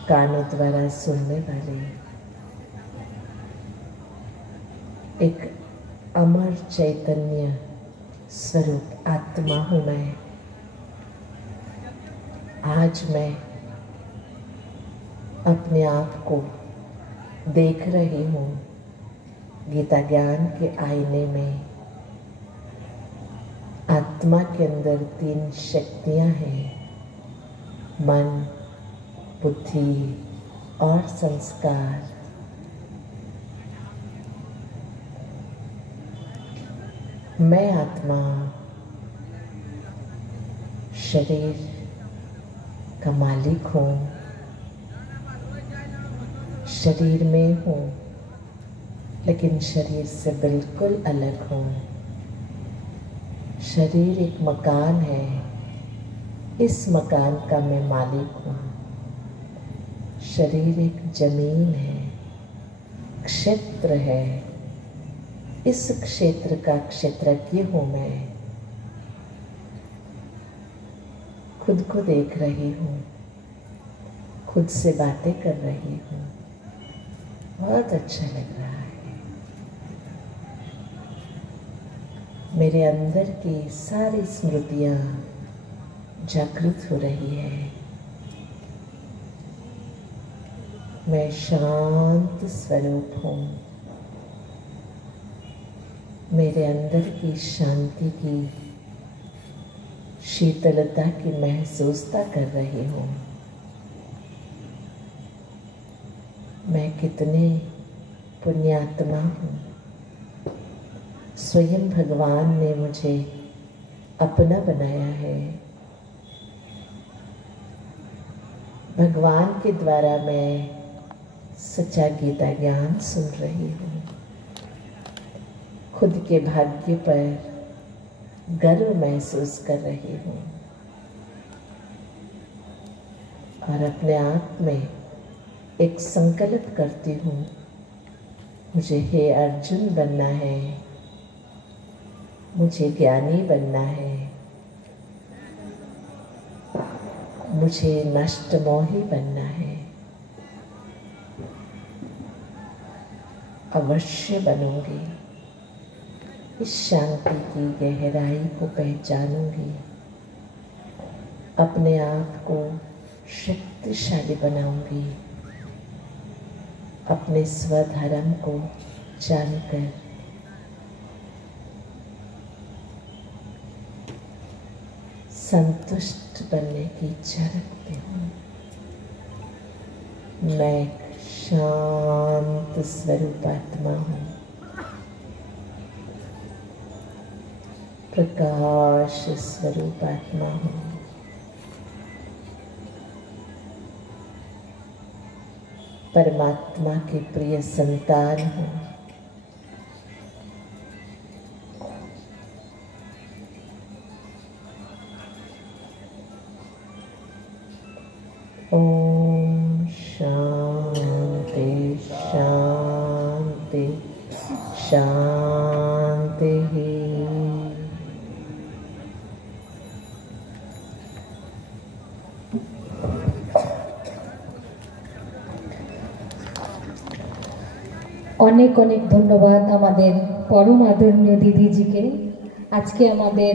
कानों द्वारा सुनने वाली, एक अमर चैतन्य स्वरूप आत्मा हूँ मैं। आज मैं अपने आप को देख रही हूँ गीता ज्ञान के आईने में। आत्मा के अंदर 3 शक्तियाँ हैं, मन, बुद्धि और संस्कार। मैं आत्मा शरीर का मालिक हूँ, शरीर में हूँ, लेकिन शरीर से बिल्कुल अलग हूँ। शरीर एक मकान है, इस मकान का मैं मालिक हूँ। शरीर एक जमीन है, क्षेत्र है, इस क्षेत्र का क्षेत्रज्ञ हूँ मैं। खुद को देख रही हूँ, खुद से बातें कर रही हूँ, बहुत अच्छा लग रहा है। मेरे अंदर की सारी स्मृतियाँ जागृत हो रही है। मैं शांत स्वरूप हूँ। मेरे अंदर की शांति की, शीतलता की महसूसता कर रही हूँ। मैं कितने पुण्यात्मा हूँ। स्वयं भगवान ने मुझे अपना बनाया है। भगवान के द्वारा मैं सच्चा गीता ज्ञान सुन रही हूँ। खुद के भाग्य पर गर्व महसूस कर रही हूँ और अपने आप में एक संकल्प करती हूँ, मुझे हे अर्जुन बनना है, मुझे ज्ञानी बनना है, मुझे नष्टमोही बनना है। अवश्य बनूंगी। इस शांति की गहराई को पहचानूंगी। अपने आप को शक्तिशाली बनाऊंगी। अपने स्वधर्म को जानकर संतुष्ट बनने की इच्छा रखती हूँ। मैं शांत स्वरूपात्मा हूँ। प्रकाश स्वरूपात्मा हूँ। परमात्मा की प्रिय संतान हूँ। ओम शांति शांति शांति। অনেক অনেক ধন্যবাদ আমাদের পরম আদরণীয় দিদিজিকে। আজকে আমাদের